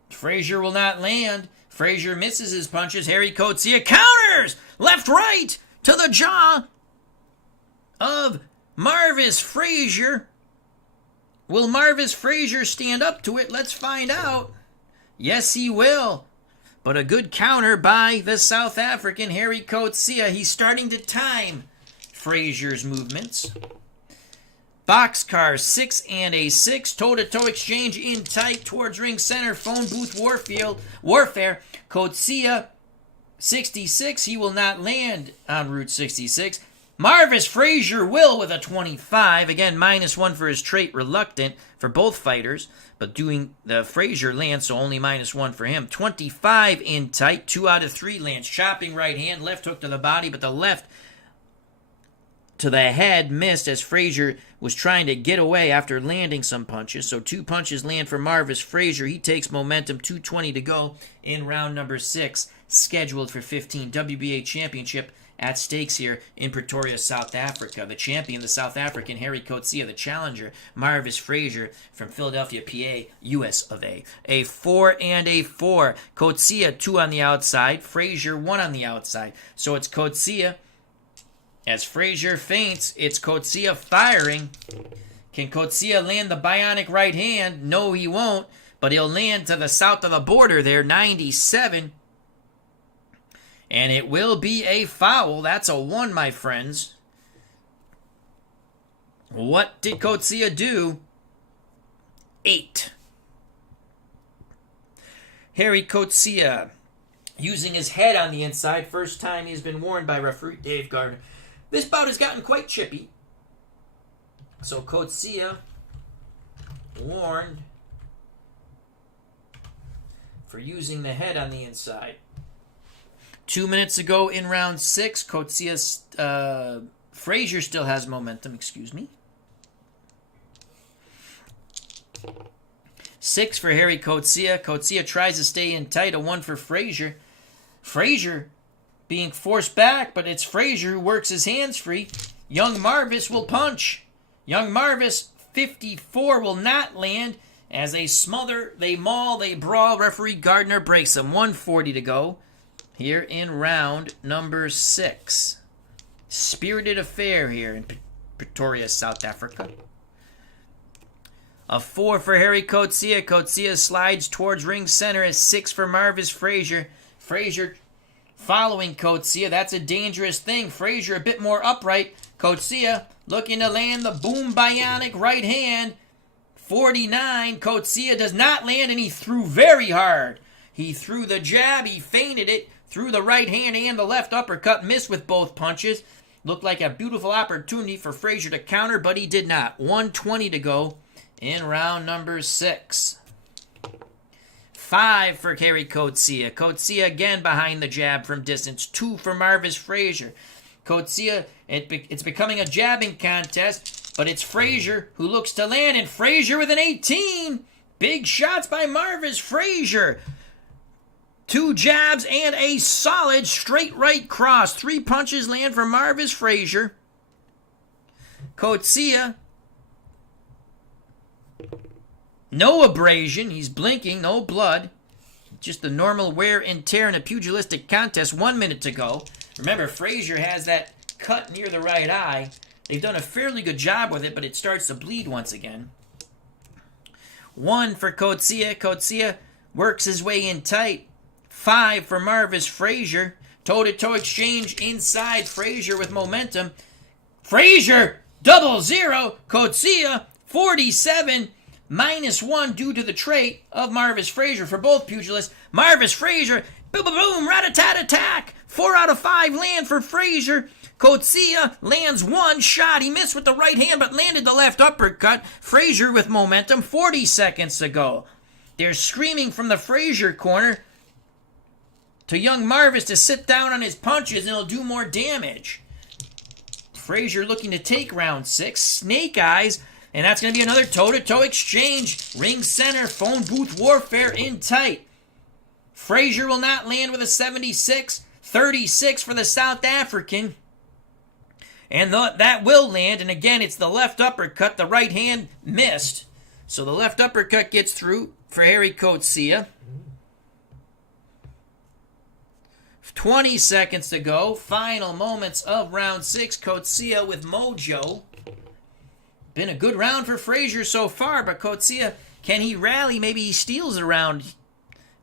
Frazier will not land. Frazier misses his punches. Gerrie Coetzee counters! Left, right to the jaw of Marvis Frazier. Will Marvis Frazier stand up to it? Let's find out. Yes, he will. But a good counter by the South African, Gerrie Coetzee. He's starting to time Frazier's movements. Boxcar 6 and a 6. Toe-to-toe exchange in tight towards ring center. Phone booth warfare. Coetzee 66. He will not land on Route 66. Marvis Frazier will with a 25. Again, -1 for his trait reluctant for both fighters. But doing the Frazier lands, so only -1 for him. 25 in tight. 2 out of 3 lands. Chopping right hand. Left hook to the body, but the left to the head missed as Frazier was trying to get away after landing some punches. So 2 punches land for Marvis Frazier. He takes momentum. 2:20 to go in round number 6. Scheduled for 15. WBA Championship at stakes here in Pretoria, South Africa. The champion, the South African, Gerrie Coetzee. The challenger, Marvis Frazier from Philadelphia, PA, US of A. A 4 and a 4. Coetzee 2 on the outside. Frazier 1 on the outside. So it's Coetzee. As Frazier feints, it's Coetzee firing. Can Coetzee land the bionic right hand? No, he won't. But he'll land to the south of the border there, 97. And it will be a foul. That's a 1, my friends. What did Coetzee do? 8. Gerrie Coetzee using his head on the inside. First time he's been warned by referee Dave Gardner. This bout has gotten quite chippy. So Coetzee warned for using the head on the inside. 2 minutes ago in round 6, Coetzee, Frazier still has momentum, excuse me. 6 for Gerrie Coetzee. Coetzee tries to stay in tight, a 1 for Frazier. Frazier being forced back, but it's Frazier who works his hands free. Young Marvis will punch. Young Marvis, 54, will not land as they smother, they maul, they brawl. Referee Gardner breaks them. 1:40 to go here in round number 6. Spirited affair here in Pretoria, South Africa. A 4 for Gerrie Coetzee. Coetzee slides towards ring center. A 6 for Marvis Frazier. Frazier following Coetzee. That's a dangerous thing. Frazier a bit more upright. Coetzee looking to land the boom bionic right hand. 49. Coetzee does not land, and he threw very hard. He threw the jab. He feinted it. Threw the right hand and the left uppercut. Missed with both punches. Looked like a beautiful opportunity for Frazier to counter, but he did not. 1:20 to go in round number 6. 5 for Gerrie Coetzee. Coetzee again behind the jab from distance. 2 for Marvis Frazier. Coetzee, it's becoming a jabbing contest, but it's Frazier who looks to land, and Frazier with an 18. Big shots by Marvis Frazier. 2 jabs and a solid straight right cross. 3 punches land for Marvis Frazier. Coetzee, no abrasion. He's blinking. No blood. Just the normal wear and tear in a pugilistic contest. 1 minute to go. Remember, Frazier has that cut near the right eye. They've done a fairly good job with it, but it starts to bleed once again. 1 for Coetzee. Coetzee works his way in tight. 5 for Marvis Frazier. Toe-to-toe exchange inside. Frazier with momentum. Frazier, 0-0. Coetzee, 47. -1 due to the trait of Marvis Frazier for both pugilists. Marvis Frazier, boom, boom, boom, rat-a-tat-attack. 4 out of 5 land for Frazier. Coetzee lands 1 shot. He missed with the right hand, but landed the left uppercut. Frazier with momentum. 40 seconds to go. They're screaming from the Frazier corner to young Marvis to sit down on his punches and he'll do more damage. Frazier looking to take round 6. Snake eyes. And that's going to be another toe-to-toe exchange. Ring center, phone booth warfare in tight. Frazier will not land with a 76. 36 for the South African. And that will land. And again, it's the left uppercut. The right hand missed. So the left uppercut gets through for Gerrie Coetzee. 20 seconds to go. Final moments of round 6. Coetzee with mojo. Been a good round for Frazier so far, but Coetzee, can he rally? Maybe he steals a round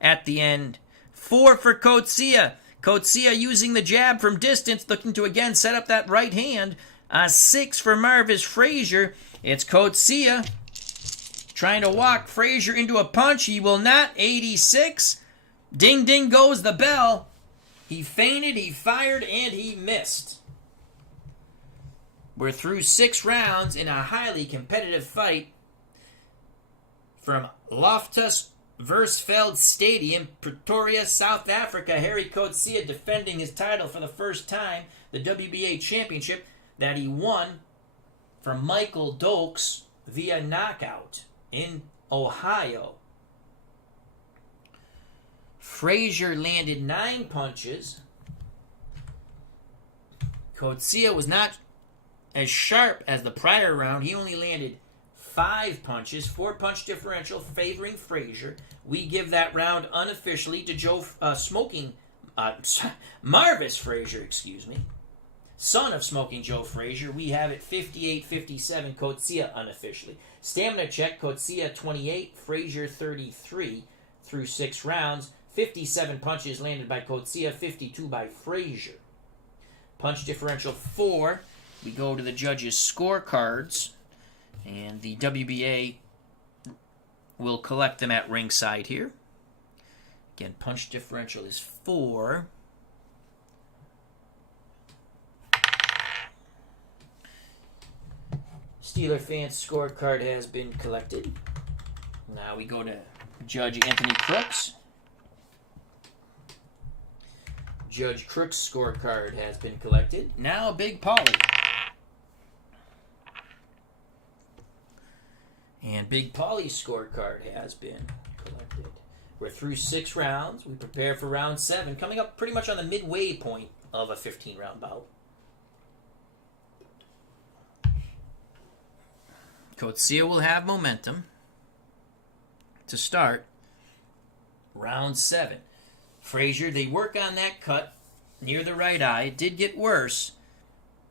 at the end. 4 for Coetzee. Coetzee using the jab from distance, looking to again set up that right hand. 6 for Marvis Frazier. It's Coetzee trying to walk Frazier into a punch. He will not. 86. Ding, ding goes the bell. He feinted, he fired, and he missed. We're through 6 rounds in a highly competitive fight from Loftus Versfeld Stadium, Pretoria, South Africa. Gerrie Coetzee defending his title for the first time, the WBA Championship that he won from Michael Dokes via knockout in Ohio. Frazier landed 9 punches. Coetzee was not as sharp as the prior round. He only landed 5 punches, 4-punch differential favoring Frazier. We give that round unofficially to Marvis Frazier, son of Smoking Joe Frazier. We have it 58-57, Coetzee unofficially. Stamina check, Coetzee 28, Frazier 33 through 6 rounds. 57 punches landed by Coetzee, 52 by Frazier. Punch differential 4. We go to the judges' scorecards, and the WBA will collect them at ringside here. Again, punch differential is 4. Steeler fans' scorecard has been collected. Now we go to Judge Anthony Crooks. Judge Crooks' scorecard has been collected. Now Big Paulie. And Big Paulie's scorecard has been collected. We're through 6 rounds. We prepare for round 7, coming up pretty much on the midway point of a 15-round bout. Coetzee will have momentum to start round 7. Frazier, they work on that cut near the right eye. It did get worse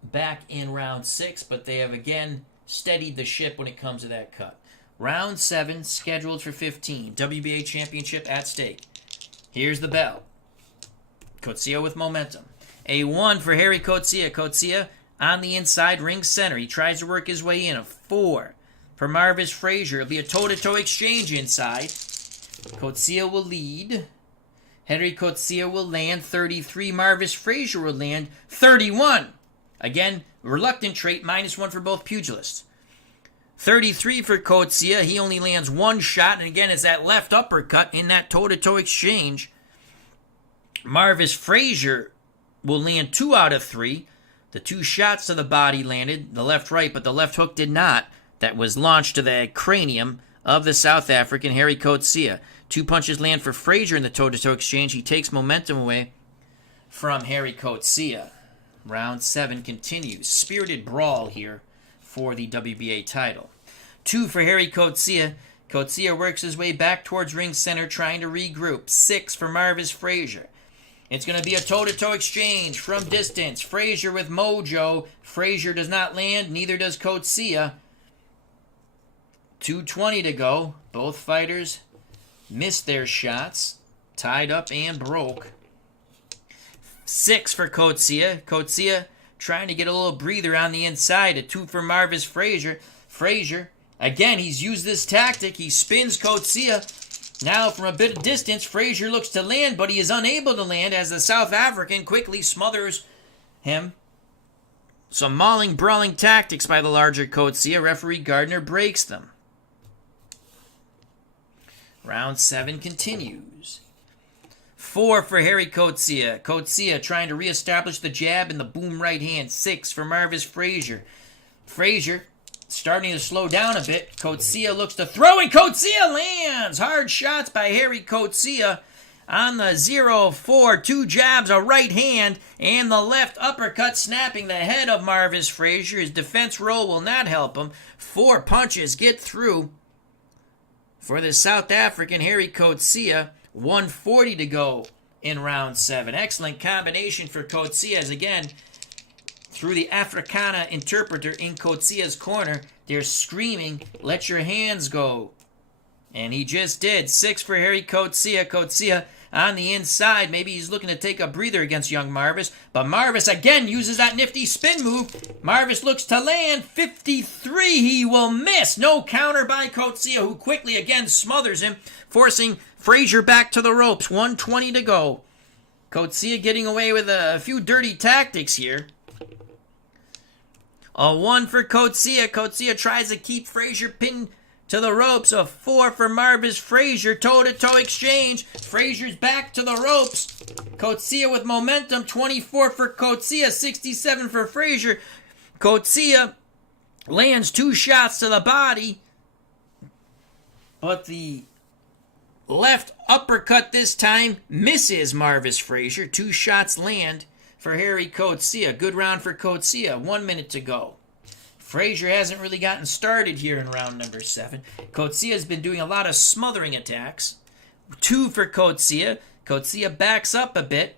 back in round 6, but they have again steadied the ship when it comes to that cut. Round 7, scheduled for 15. WBA Championship at stake. Here's the bell. Coetzee with momentum. A 1 for Gerrie Coetzee. Coetzee on the inside, ring center. He tries to work his way in. A 4 for Marvis Frazier. It'll be a toe-to-toe exchange inside. Coetzee will lead. Gerrie Coetzee will land 33. Marvis Frazier will land 31. Again, reluctant trait, -1 for both pugilists. 33 for Coetzee. He only lands 1 shot, and again, it's that left uppercut in that toe-to-toe exchange. Marvis Frazier will land 2 out of 3. The 2 shots to the body landed, the left-right, but the left hook did not. That was launched to the cranium of the South African, Gerrie Coetzee. 2 punches land for Frazier in the toe-to-toe exchange. He takes momentum away from Gerrie Coetzee. Round 7 continues. Spirited brawl here for the WBA title. 2 for Gerrie Coetzee. Coetzee works his way back towards ring center, trying to regroup. 6 for Marvis Frazier. It's going to be a toe-to-toe exchange from distance. Frazier with mojo. Frazier does not land, neither does Coetzee. 2:20 to go. Both fighters missed their shots. Tied up and broke. 6 for Coetzee. Coetzee trying to get a little breather on the inside. A 2 for Marvis Frazier. Frazier, again, he's used this tactic. He spins Coetzee. Now from a bit of distance, Frazier looks to land, but he is unable to land as the South African quickly smothers him. Some mauling, brawling tactics by the larger Coetzee. Referee Gardner breaks them. Round 7 continues. 4 for Gerrie Coetzee. Coetzee trying to reestablish the jab and the boom right hand. 6 for Marvis Frazier. Frazier starting to slow down a bit. Coetzee looks to throw, and Coetzee lands. Hard shots by Gerrie Coetzee on the 0-4. 2 jabs, a right hand, and the left uppercut snapping the head of Marvis Frazier. His defense roll will not help him. 4 punches get through for the South African, Gerrie Coetzee. 1:40 to go in round 7. Excellent combination for Coetzee as again, through the Africana interpreter in Coetzee's corner, they're screaming, "Let your hands go." And he just did. 6 for Gerrie Coetzee. Coetzee on the inside. Maybe he's looking to take a breather against young Marvis. But Marvis again uses that nifty spin move. Marvis looks to land. 53. He will miss. No counter by Coetzee, who quickly again smothers him, forcing Frazier back to the ropes. 1:20 to go. Coetzee getting away with a few dirty tactics here. A 1 for Coetzee. Coetzee tries to keep Frazier pinned to the ropes. A 4 for Marvis Frazier. Toe-to-toe exchange. Frazier's back to the ropes. Coetzee with momentum. 24 for Coetzee. 67 for Frazier. Coetzee lands 2 shots to the body. But the left uppercut this time misses Marvis Frazier. 2 shots land for Gerrie Coetzee. Good round for Coetzee. 1 minute to go. Frazier hasn't really gotten started here in round number 7. Coetzee has been doing a lot of smothering attacks. 2 for Coetzee. Coetzee backs up a bit,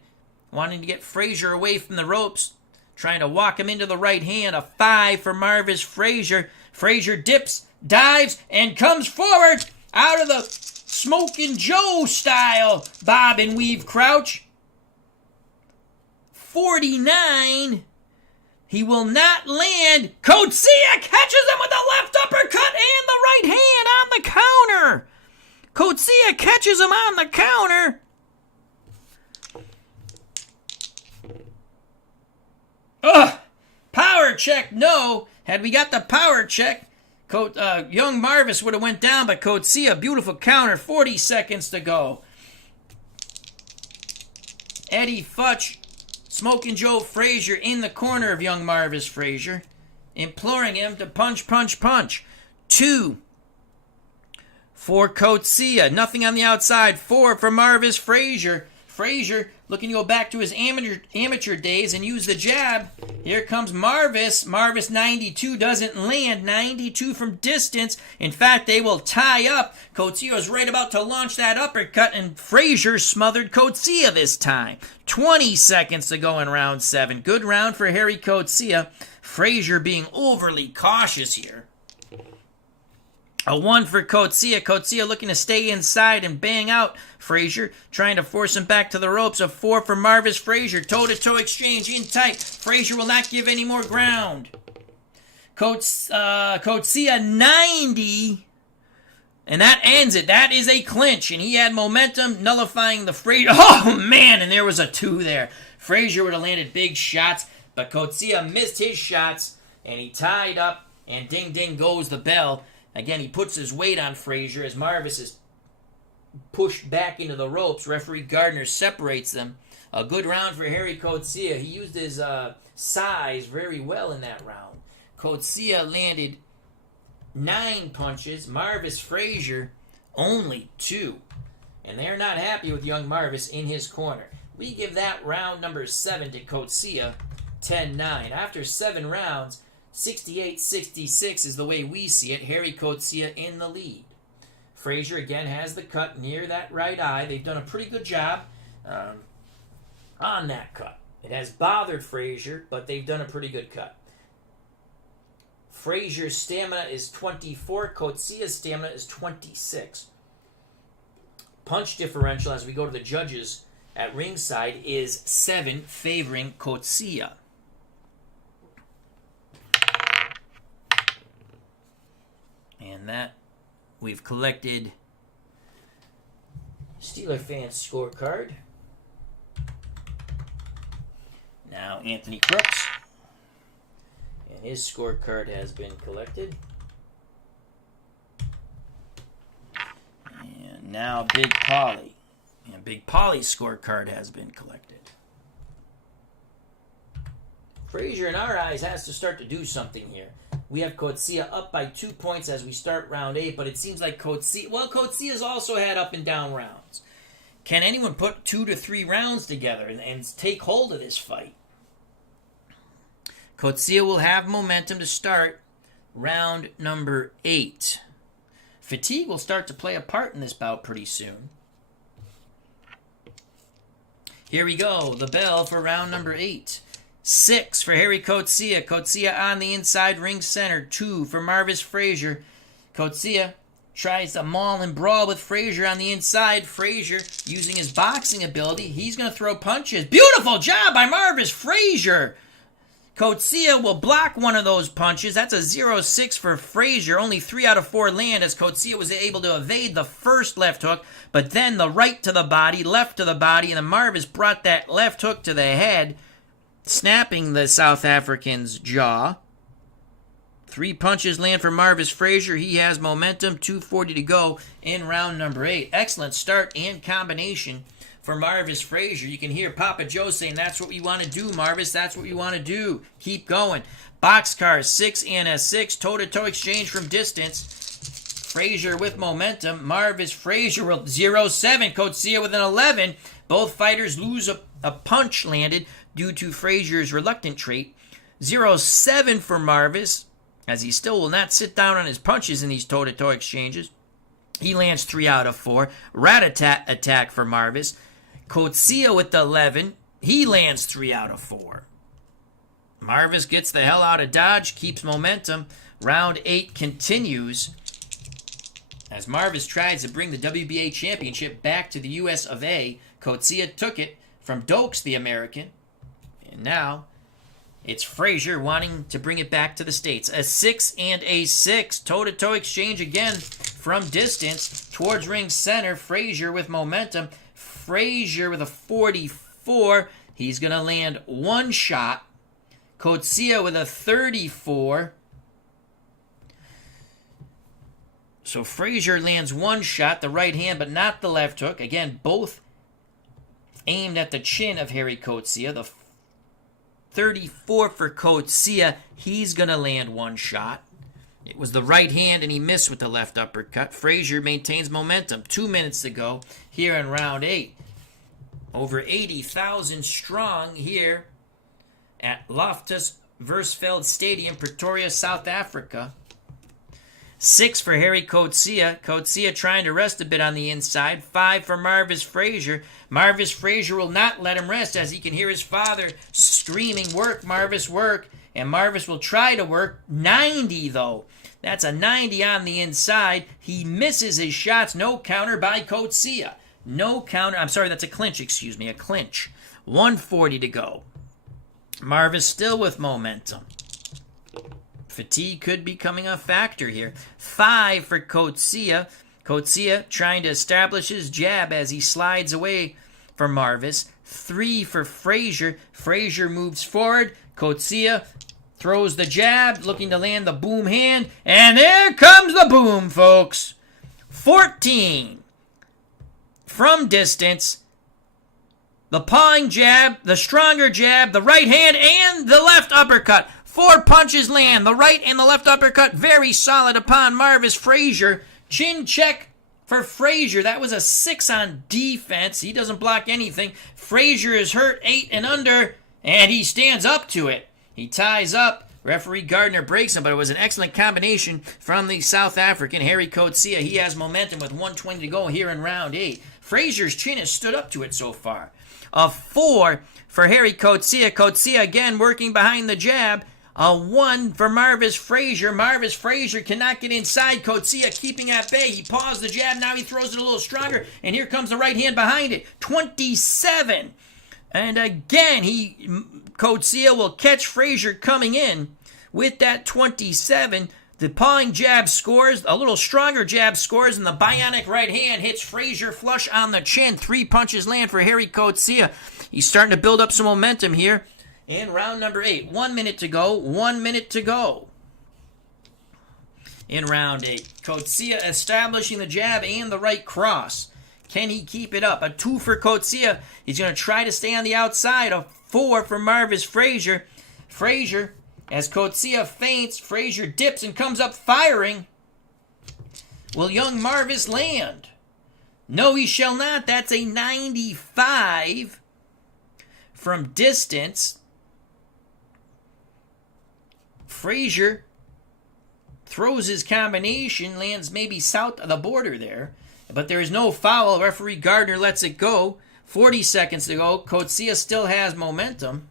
wanting to get Frazier away from the ropes, trying to walk him into the right hand. A 5 for Marvis Frazier. Frazier dips, dives, and comes forward out of the Smokin' Joe style bob and weave crouch. 49. He will not land. Coetzee catches him with a left uppercut and the right hand on the counter. Coetzee catches him on the counter. Power check, no. Had we got the power check, young Marvis would have went down, but Coetzee, a beautiful counter. 40 seconds to go. Eddie Futch, Smokin' Joe Frazier in the corner of young Marvis Frazier, imploring him to punch, punch, punch. 2 for Coetzee. Nothing on the outside. 4 for Marvis Frazier. Frazier looking to go back to his amateur days and use the jab. Here comes Marvis. Marvis 92 doesn't land. 92 from distance. In fact, they will tie up. Coetzee was right about to launch that uppercut, and Frazier smothered Coetzee this time. 20 seconds to go in round 7. Good round for Gerrie Coetzee. Frazier being overly cautious here. A 1 for Coetzee. Coetzee looking to stay inside and bang out Frazier, trying to force him back to the ropes. A 4 for Marvis Frazier. Toe-to-toe exchange in tight. Frazier will not give any more ground. Coetzee 90. And that ends it. That is a clinch. And he had momentum, nullifying the Frazier. Oh, man. And there was a 2 there. Frazier would have landed big shots, but Coetzee missed his shots, and he tied up, and ding, ding goes the bell. Again, he puts his weight on Frazier as Marvis is pushed back into the ropes. Referee Gardner separates them. A good round for Gerrie Coetzee. He used his size very well in that round. Coetzee landed 9 punches. Marvis Frazier only 2. And they're not happy with young Marvis in his corner. We give that round number 7 to Coetzee, 10-9. After 7 rounds, 68-66 is the way we see it. Gerrie Coetzee in the lead. Frazier again has the cut near that right eye. They've done a pretty good job on that cut. It has bothered Frazier, but they've done a pretty good cut. Frazier's stamina is 24. Coetzee's stamina is 26. Punch differential as we go to the judges at ringside is 7 favoring Coetzee. And that we've collected Steeler fans scorecard. Now Anthony Crooks, and his scorecard has been collected. And now Big Polly, and Big Polly's scorecard has been collected. Frazier, in our eyes, has to start to do something here. We have Coetzee up by 2 points as we start round 8, but it seems like Coetzee has also had up and down rounds. Can anyone put 2 to 3 rounds together and take hold of this fight? Coetzee will have momentum to start round number 8. Fatigue will start to play a part in this bout pretty soon. Here we go, the bell for round number 8. 6 for Gerrie Coetzee. Coetzee on the inside ring center. 2 for Marvis Frazier. Coetzee tries to maul and brawl with Frazier on the inside. Frazier using his boxing ability. He's going to throw punches. Beautiful job by Marvis Frazier. Coetzee will block one of those punches. That's a 0-6 for Frazier. Only 3 out of 4 land as Coetzee was able to evade the first left hook, but then the right to the body, left to the body, and then Marvis brought that left hook to the head, snapping the South African's jaw. 3 punches land for Marvis Frazier. He has momentum. 2:40 to go in round number 8. Excellent start and combination for Marvis Frazier. You can hear Papa Joe saying, that's what we want to do, Marvis. That's what we want to do. Keep going. Boxcar 6 and a 6. Toe-to-toe exchange from distance. Frazier with momentum. Marvis Frazier with 0-7. Coetzee with an 11. Both fighters lose a punch landed due to Frazier's reluctant trait. 0-7 for Marvis, as he still will not sit down on his punches in these toe-to-toe exchanges. He lands 3 out of 4. Rat-a-tat attack for Marvis. Coetzee with the 11. He lands 3 out of 4. Marvis gets the hell out of Dodge, keeps momentum. Round 8 continues as Marvis tries to bring the WBA championship back to the US of A. Coetzee took it from Dokes, the American. And now it's Frazier wanting to bring it back to the States. A 6 and a 6. Toe-to-toe exchange again from distance towards ring center. Frazier with momentum. Frazier with a 44. He's going to land 1 shot. Coetzee with a 34. So Frazier lands 1 shot, the right hand, but not the left hook. Again, both aimed at the chin of Gerrie Coetzee. The 34 for Coetzee. He's going to land 1 shot. It was the right hand, and he missed with the left uppercut. Frazier maintains momentum. 2 minutes to go here in round 8. Over 80,000 strong here at Loftus Versfeld Stadium, Pretoria, South Africa. 6 for Gerrie Coetzee. Coetzee trying to rest a bit on the inside. 5 for Marvis Frazier. Marvis Frazier will not let him rest as he can hear his father screaming, work, Marvis, work. And Marvis will try to work. 90, though. That's a 90 on the inside. He misses his shots. No counter by Coetzee. No counter. I'm sorry, that's a clinch, excuse me. A clinch. 1:40 to go. Marvis still with momentum. Fatigue could be becoming a factor here. 5 for Coetzee. Coetzee trying to establish his jab as he slides away from Marvis. 3 for Frazier. Frazier moves forward. Coetzee throws the jab, looking to land the boom hand. And there comes the boom, folks. 14 from distance. The pawing jab, the stronger jab, the right hand, and the left uppercut. 4 punches land. The right and the left uppercut very solid upon Marvis Frazier. Chin check for Frazier. That was a 6 on defense. He doesn't block anything. Frazier is hurt 8 and under, and he stands up to it. He ties up. Referee Gardner breaks him, but it was an excellent combination from the South African, Gerrie Coetzee. He has momentum with 1:20 to go here in round 8. Frazier's chin has stood up to it so far. A 4 for Gerrie Coetzee. Coetzee again working behind the jab. A 1 for Marvis Frazier. Marvis Frazier cannot get inside. Coetzee keeping at bay. He paused the jab. Now he throws it a little stronger. And here comes the right hand behind it. 27. And again, Coetzee will catch Frazier coming in with that 27. The pawing jab scores. A little stronger jab scores. And the bionic right hand hits Frazier flush on the chin. 3 punches land for Gerrie Coetzee. He's starting to build up some momentum here in round number 8. 1 minute to go. 1 minute to go in round 8. Coetzee establishing the jab and the right cross. Can he keep it up? A 2 for Coetzee. He's going to try to stay on the outside. A 4 for Marvis Frazier. Frazier, as Coetzee feints, Frazier dips and comes up firing. Will young Marvis land? No, he shall not. That's a 95 from distance. Frazier throws his combination, lands maybe south of the border there. But there is no foul. Referee Gardner lets it go. 40 seconds to go. Coetzee still has momentum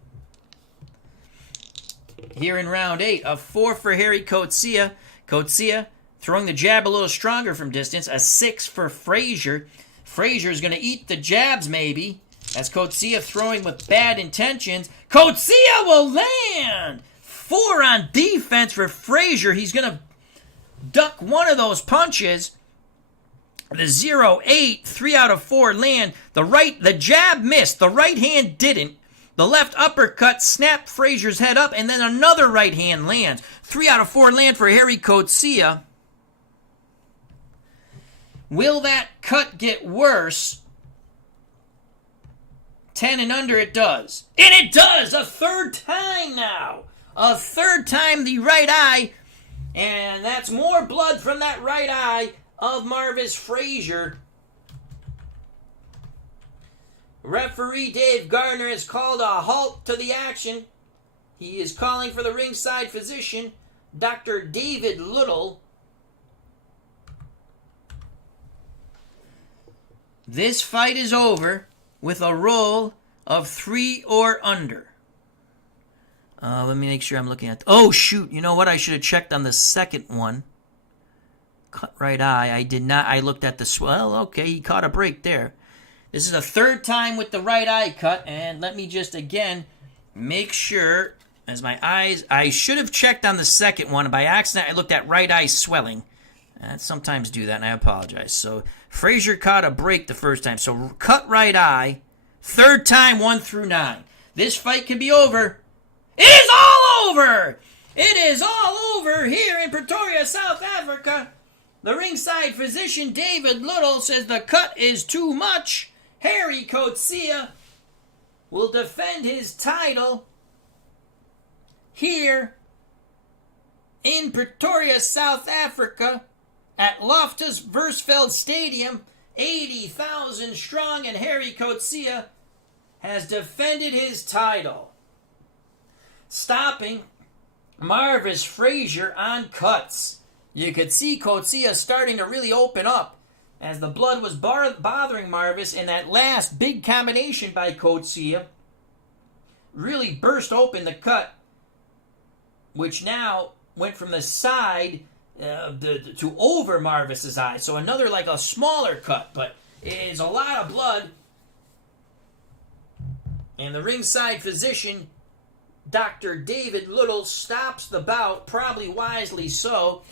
here in round 8. A 4 for Gerrie Coetzee. Coetzee throwing the jab a little stronger from distance. A 6 for Frazier. Frazier is going to eat the jabs maybe, as Coetzee throwing with bad intentions. Coetzee will land! 4 on defense for Frazier. He's going to duck one of those punches. The 0-8, 3 out of 4 land. The jab missed. The right hand didn't. The left uppercut snapped Frazier's head up, and then another right hand lands. 3 out of 4 land for Gerrie Coetzee. Will that cut get worse? 10 and under it does. And it does! A third time now! A third time the right eye. And that's more blood from that right eye of Marvis Frazier. Referee Dave Gardner has called a halt to the action. He is calling for the ringside physician, Dr. David Little. This fight is over with a roll of 3 or under. Let me make sure I'm looking at... Oh, shoot. You know what? I should have checked on the second one. Cut right eye. I did not. I looked at the... Well, okay. He caught a break there. This is the third time with the right eye cut. And let me just, again, make sure... As my eyes... I should have checked on the second one. By accident, I looked at right eye swelling. I sometimes do that, and I apologize. So, Frazier caught a break the first time. So, cut right eye. Third time, 1 through 9. This fight can be over. It is all over! It is all over here in Pretoria, South Africa. The ringside physician, David Little, says the cut is too much. Gerrie Coetzee will defend his title here in Pretoria, South Africa at Loftus Versfeld Stadium, 80,000 strong, and Gerrie Coetzee has defended his title, stopping Marvis Frazier on cuts. You could see Coetzee starting to really open up as the blood was bothering Marvis, and that last big combination by Coetzee really burst open the cut, which now went from the side to over Marvis's eye. So another like a smaller cut, but it's a lot of blood. And the ringside physician, Dr. David Little, stops the bout, probably wisely so,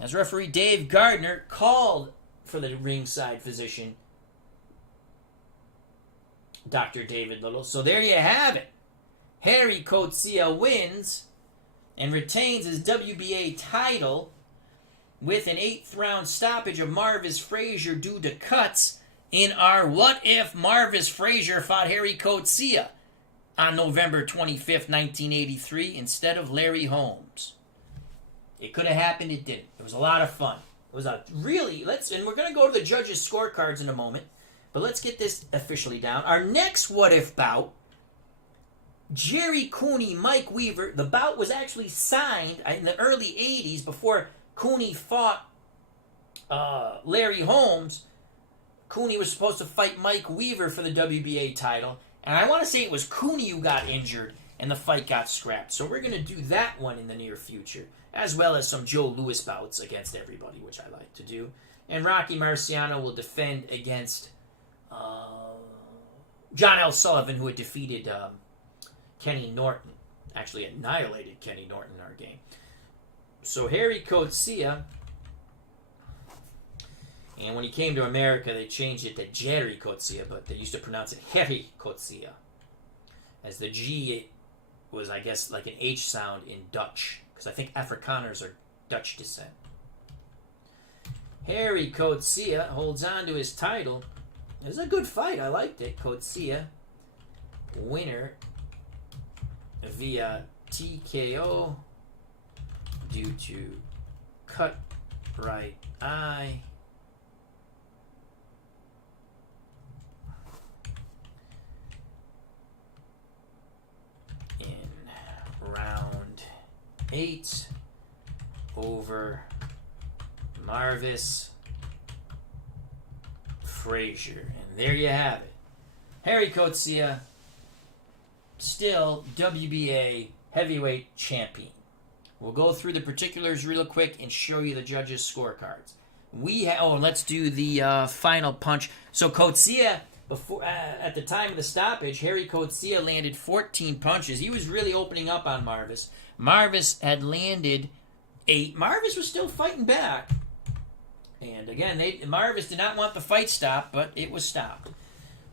as referee Dave Gardner called for the ringside physician, Dr. David Little. So there you have it. Gerrie Coetzee wins and retains his WBA title with an 8th round stoppage of Marvis Frazier due to cuts in our What If Marvis Frazier fought Gerrie Coetzee on November 25th, 1983, instead of Larry Holmes. It could have happened, it didn't. It was a lot of fun. It was a really, and we're going to go to the judges' scorecards in a moment, but let's get this officially down. Our next What If bout, Gerrie Cooney, Mike Weaver. The bout was actually signed in the early 80s before Cooney fought Larry Holmes. Cooney was supposed to fight Mike Weaver for the WBA title. And I want to say it was Cooney who got injured and the fight got scrapped. So we're going to do that one in the near future, as well as some Joe Louis bouts against everybody, which I like to do. And Rocky Marciano will defend against John L. Sullivan, who had defeated Kenny Norton. Actually annihilated Kenny Norton in our game. So Gerrie Coetzee, and when he came to America, they changed it to Gerrie Coetzee, but they used to pronounce it Gerrie Coetzee, as the G was, I guess, like an H sound in Dutch, because I think Afrikaners are Dutch descent. Gerrie Coetzee holds on to his title. It was a good fight. I liked it. Coetzee, winner via TKO due to cut right eye. In round 8 over Marvis Frazier. And there you have it. Gerrie Coetzee, still WBA Heavyweight Champion. We'll go through the particulars real quick and show you the judges' scorecards. Let's do the final punch. So Coetzee, before at the time of the stoppage, Gerrie Coetzee landed 14 punches. He was really opening up on Marvis. Marvis had landed 8. Marvis was still fighting back. And again, Marvis did not want the fight stopped, but it was stopped.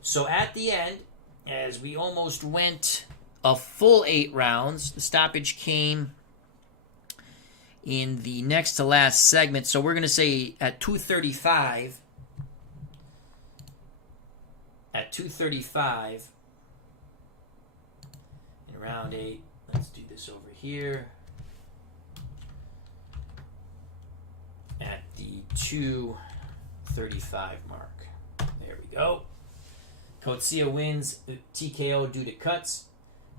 So at the end, as we almost went a full 8 rounds. The stoppage came in the next to last segment. So we're going to say at 2:35. At 2:35 in round 8. Let's do this over here. At the 2:35 mark. There we go. Coetzee wins TKO due to cuts.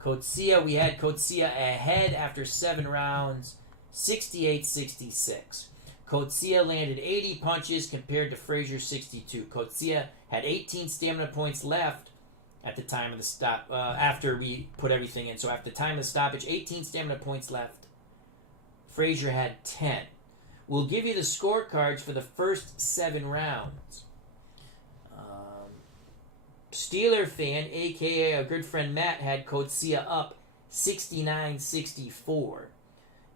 We had Coetzee ahead after 7 rounds, 68-66. Coetzee landed 80 punches compared to Frazier's 62. Coetzee had 18 stamina points left at the time of the stop, after we put everything in. So at the time of the stoppage, 18 stamina points left. Frazier had 10. We'll give you the scorecards for the first 7 rounds. Steeler fan, a.k.a. a good friend Matt, had Coetzee up 69-64.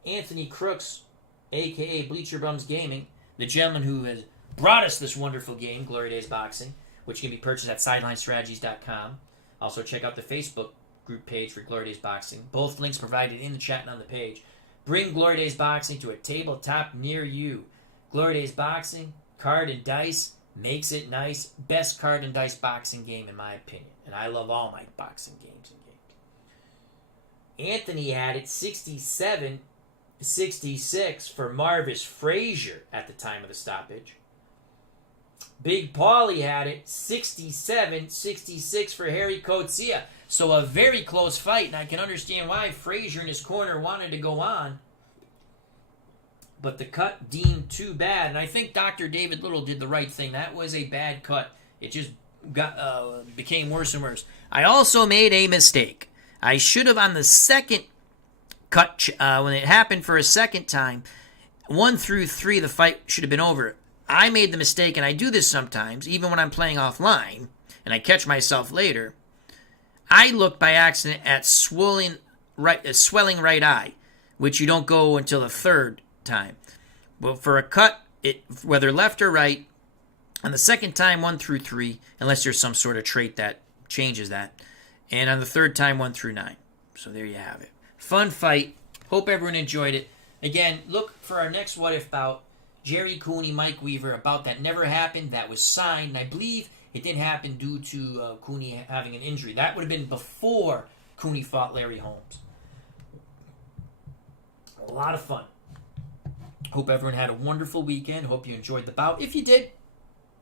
Anthony Crooks, a.k.a. Bleacher Bums Gaming, the gentleman who has brought us this wonderful game, Glory Days Boxing, which can be purchased at sidelinestrategies.com. Also, check out the Facebook group page for Glory Days Boxing. Both links provided in the chat and on the page. Bring Glory Days Boxing to a tabletop near you. Glory Days Boxing, card and dice, makes it nice. Best card and dice boxing game, in my opinion. And I love all my boxing games and games. Anthony had it 67-66 for Marvis Frazier at the time of the stoppage. Big Paulie had it 67-66 for Gerrie Coetzee. So a very close fight, and I can understand why Frazier in his corner wanted to go on. But the cut deemed too bad, and I think Dr. David Little did the right thing. That was a bad cut. It just became worse and worse. I also made a mistake. I should have, on the second cut, when it happened for a second time, 1 through 3, the fight should have been over. I made the mistake, and I do this sometimes, even when I'm playing offline, and I catch myself later. I looked by accident at swelling right eye, which you don't go until the third time. Well, for a cut, whether left or right, on the second time, 1 through 3, unless there's some sort of trait that changes that, and on the third time, 1 through 9. So there you have it. Fun fight. Hope everyone enjoyed it. Again, look for our next What If bout. Gerrie Cooney, Mike Weaver, about that never happened. That was signed, and I believe it didn't happen due to Cooney having an injury. That would have been before Cooney fought Larry Holmes. A lot of fun. Hope everyone had a wonderful weekend. Hope you enjoyed the bout. If you did,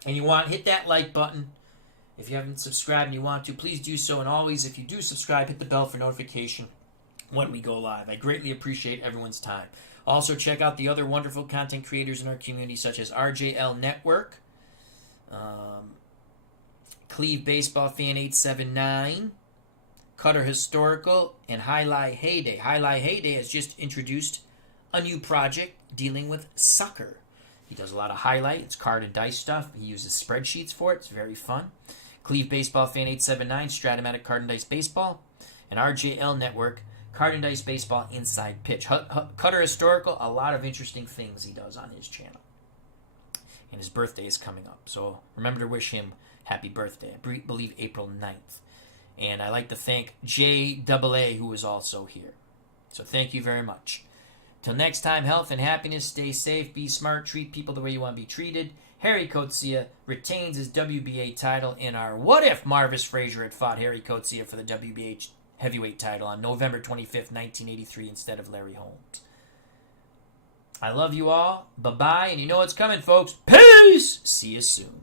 and you want, hit that like button. If you haven't subscribed and you want to, please do so. And always, if you do subscribe, hit the bell for notification when we go live. I greatly appreciate everyone's time. Also, check out the other wonderful content creators in our community, such as RJL Network, Cleve Baseball Fan 879, Cutter Historical, and Highlight Heyday. Highlight Heyday has just introduced a new project dealing with soccer. He does a lot of highlight. It's card and dice stuff. He uses spreadsheets for it. It's very fun. Cleve Baseball Fan 879, Stratomatic Card and Dice Baseball, and RJL Network, Card and Dice Baseball Inside Pitch. Cutter Historical, a lot of interesting things he does on his channel. And his birthday is coming up, so remember to wish him happy birthday. I believe April 9th. And I'd like to thank JAA, who is also here. So thank you very much. Till next time, health and happiness. Stay safe, be smart, treat people the way you want to be treated. Gerrie Coetzee retains his WBA title in our What If Marvis Frazier had fought Gerrie Coetzee for the WBA Heavyweight Title on November 25th, 1983 instead of Larry Holmes. I love you all. Bye-bye. And you know what's coming, folks. Peace! See you soon.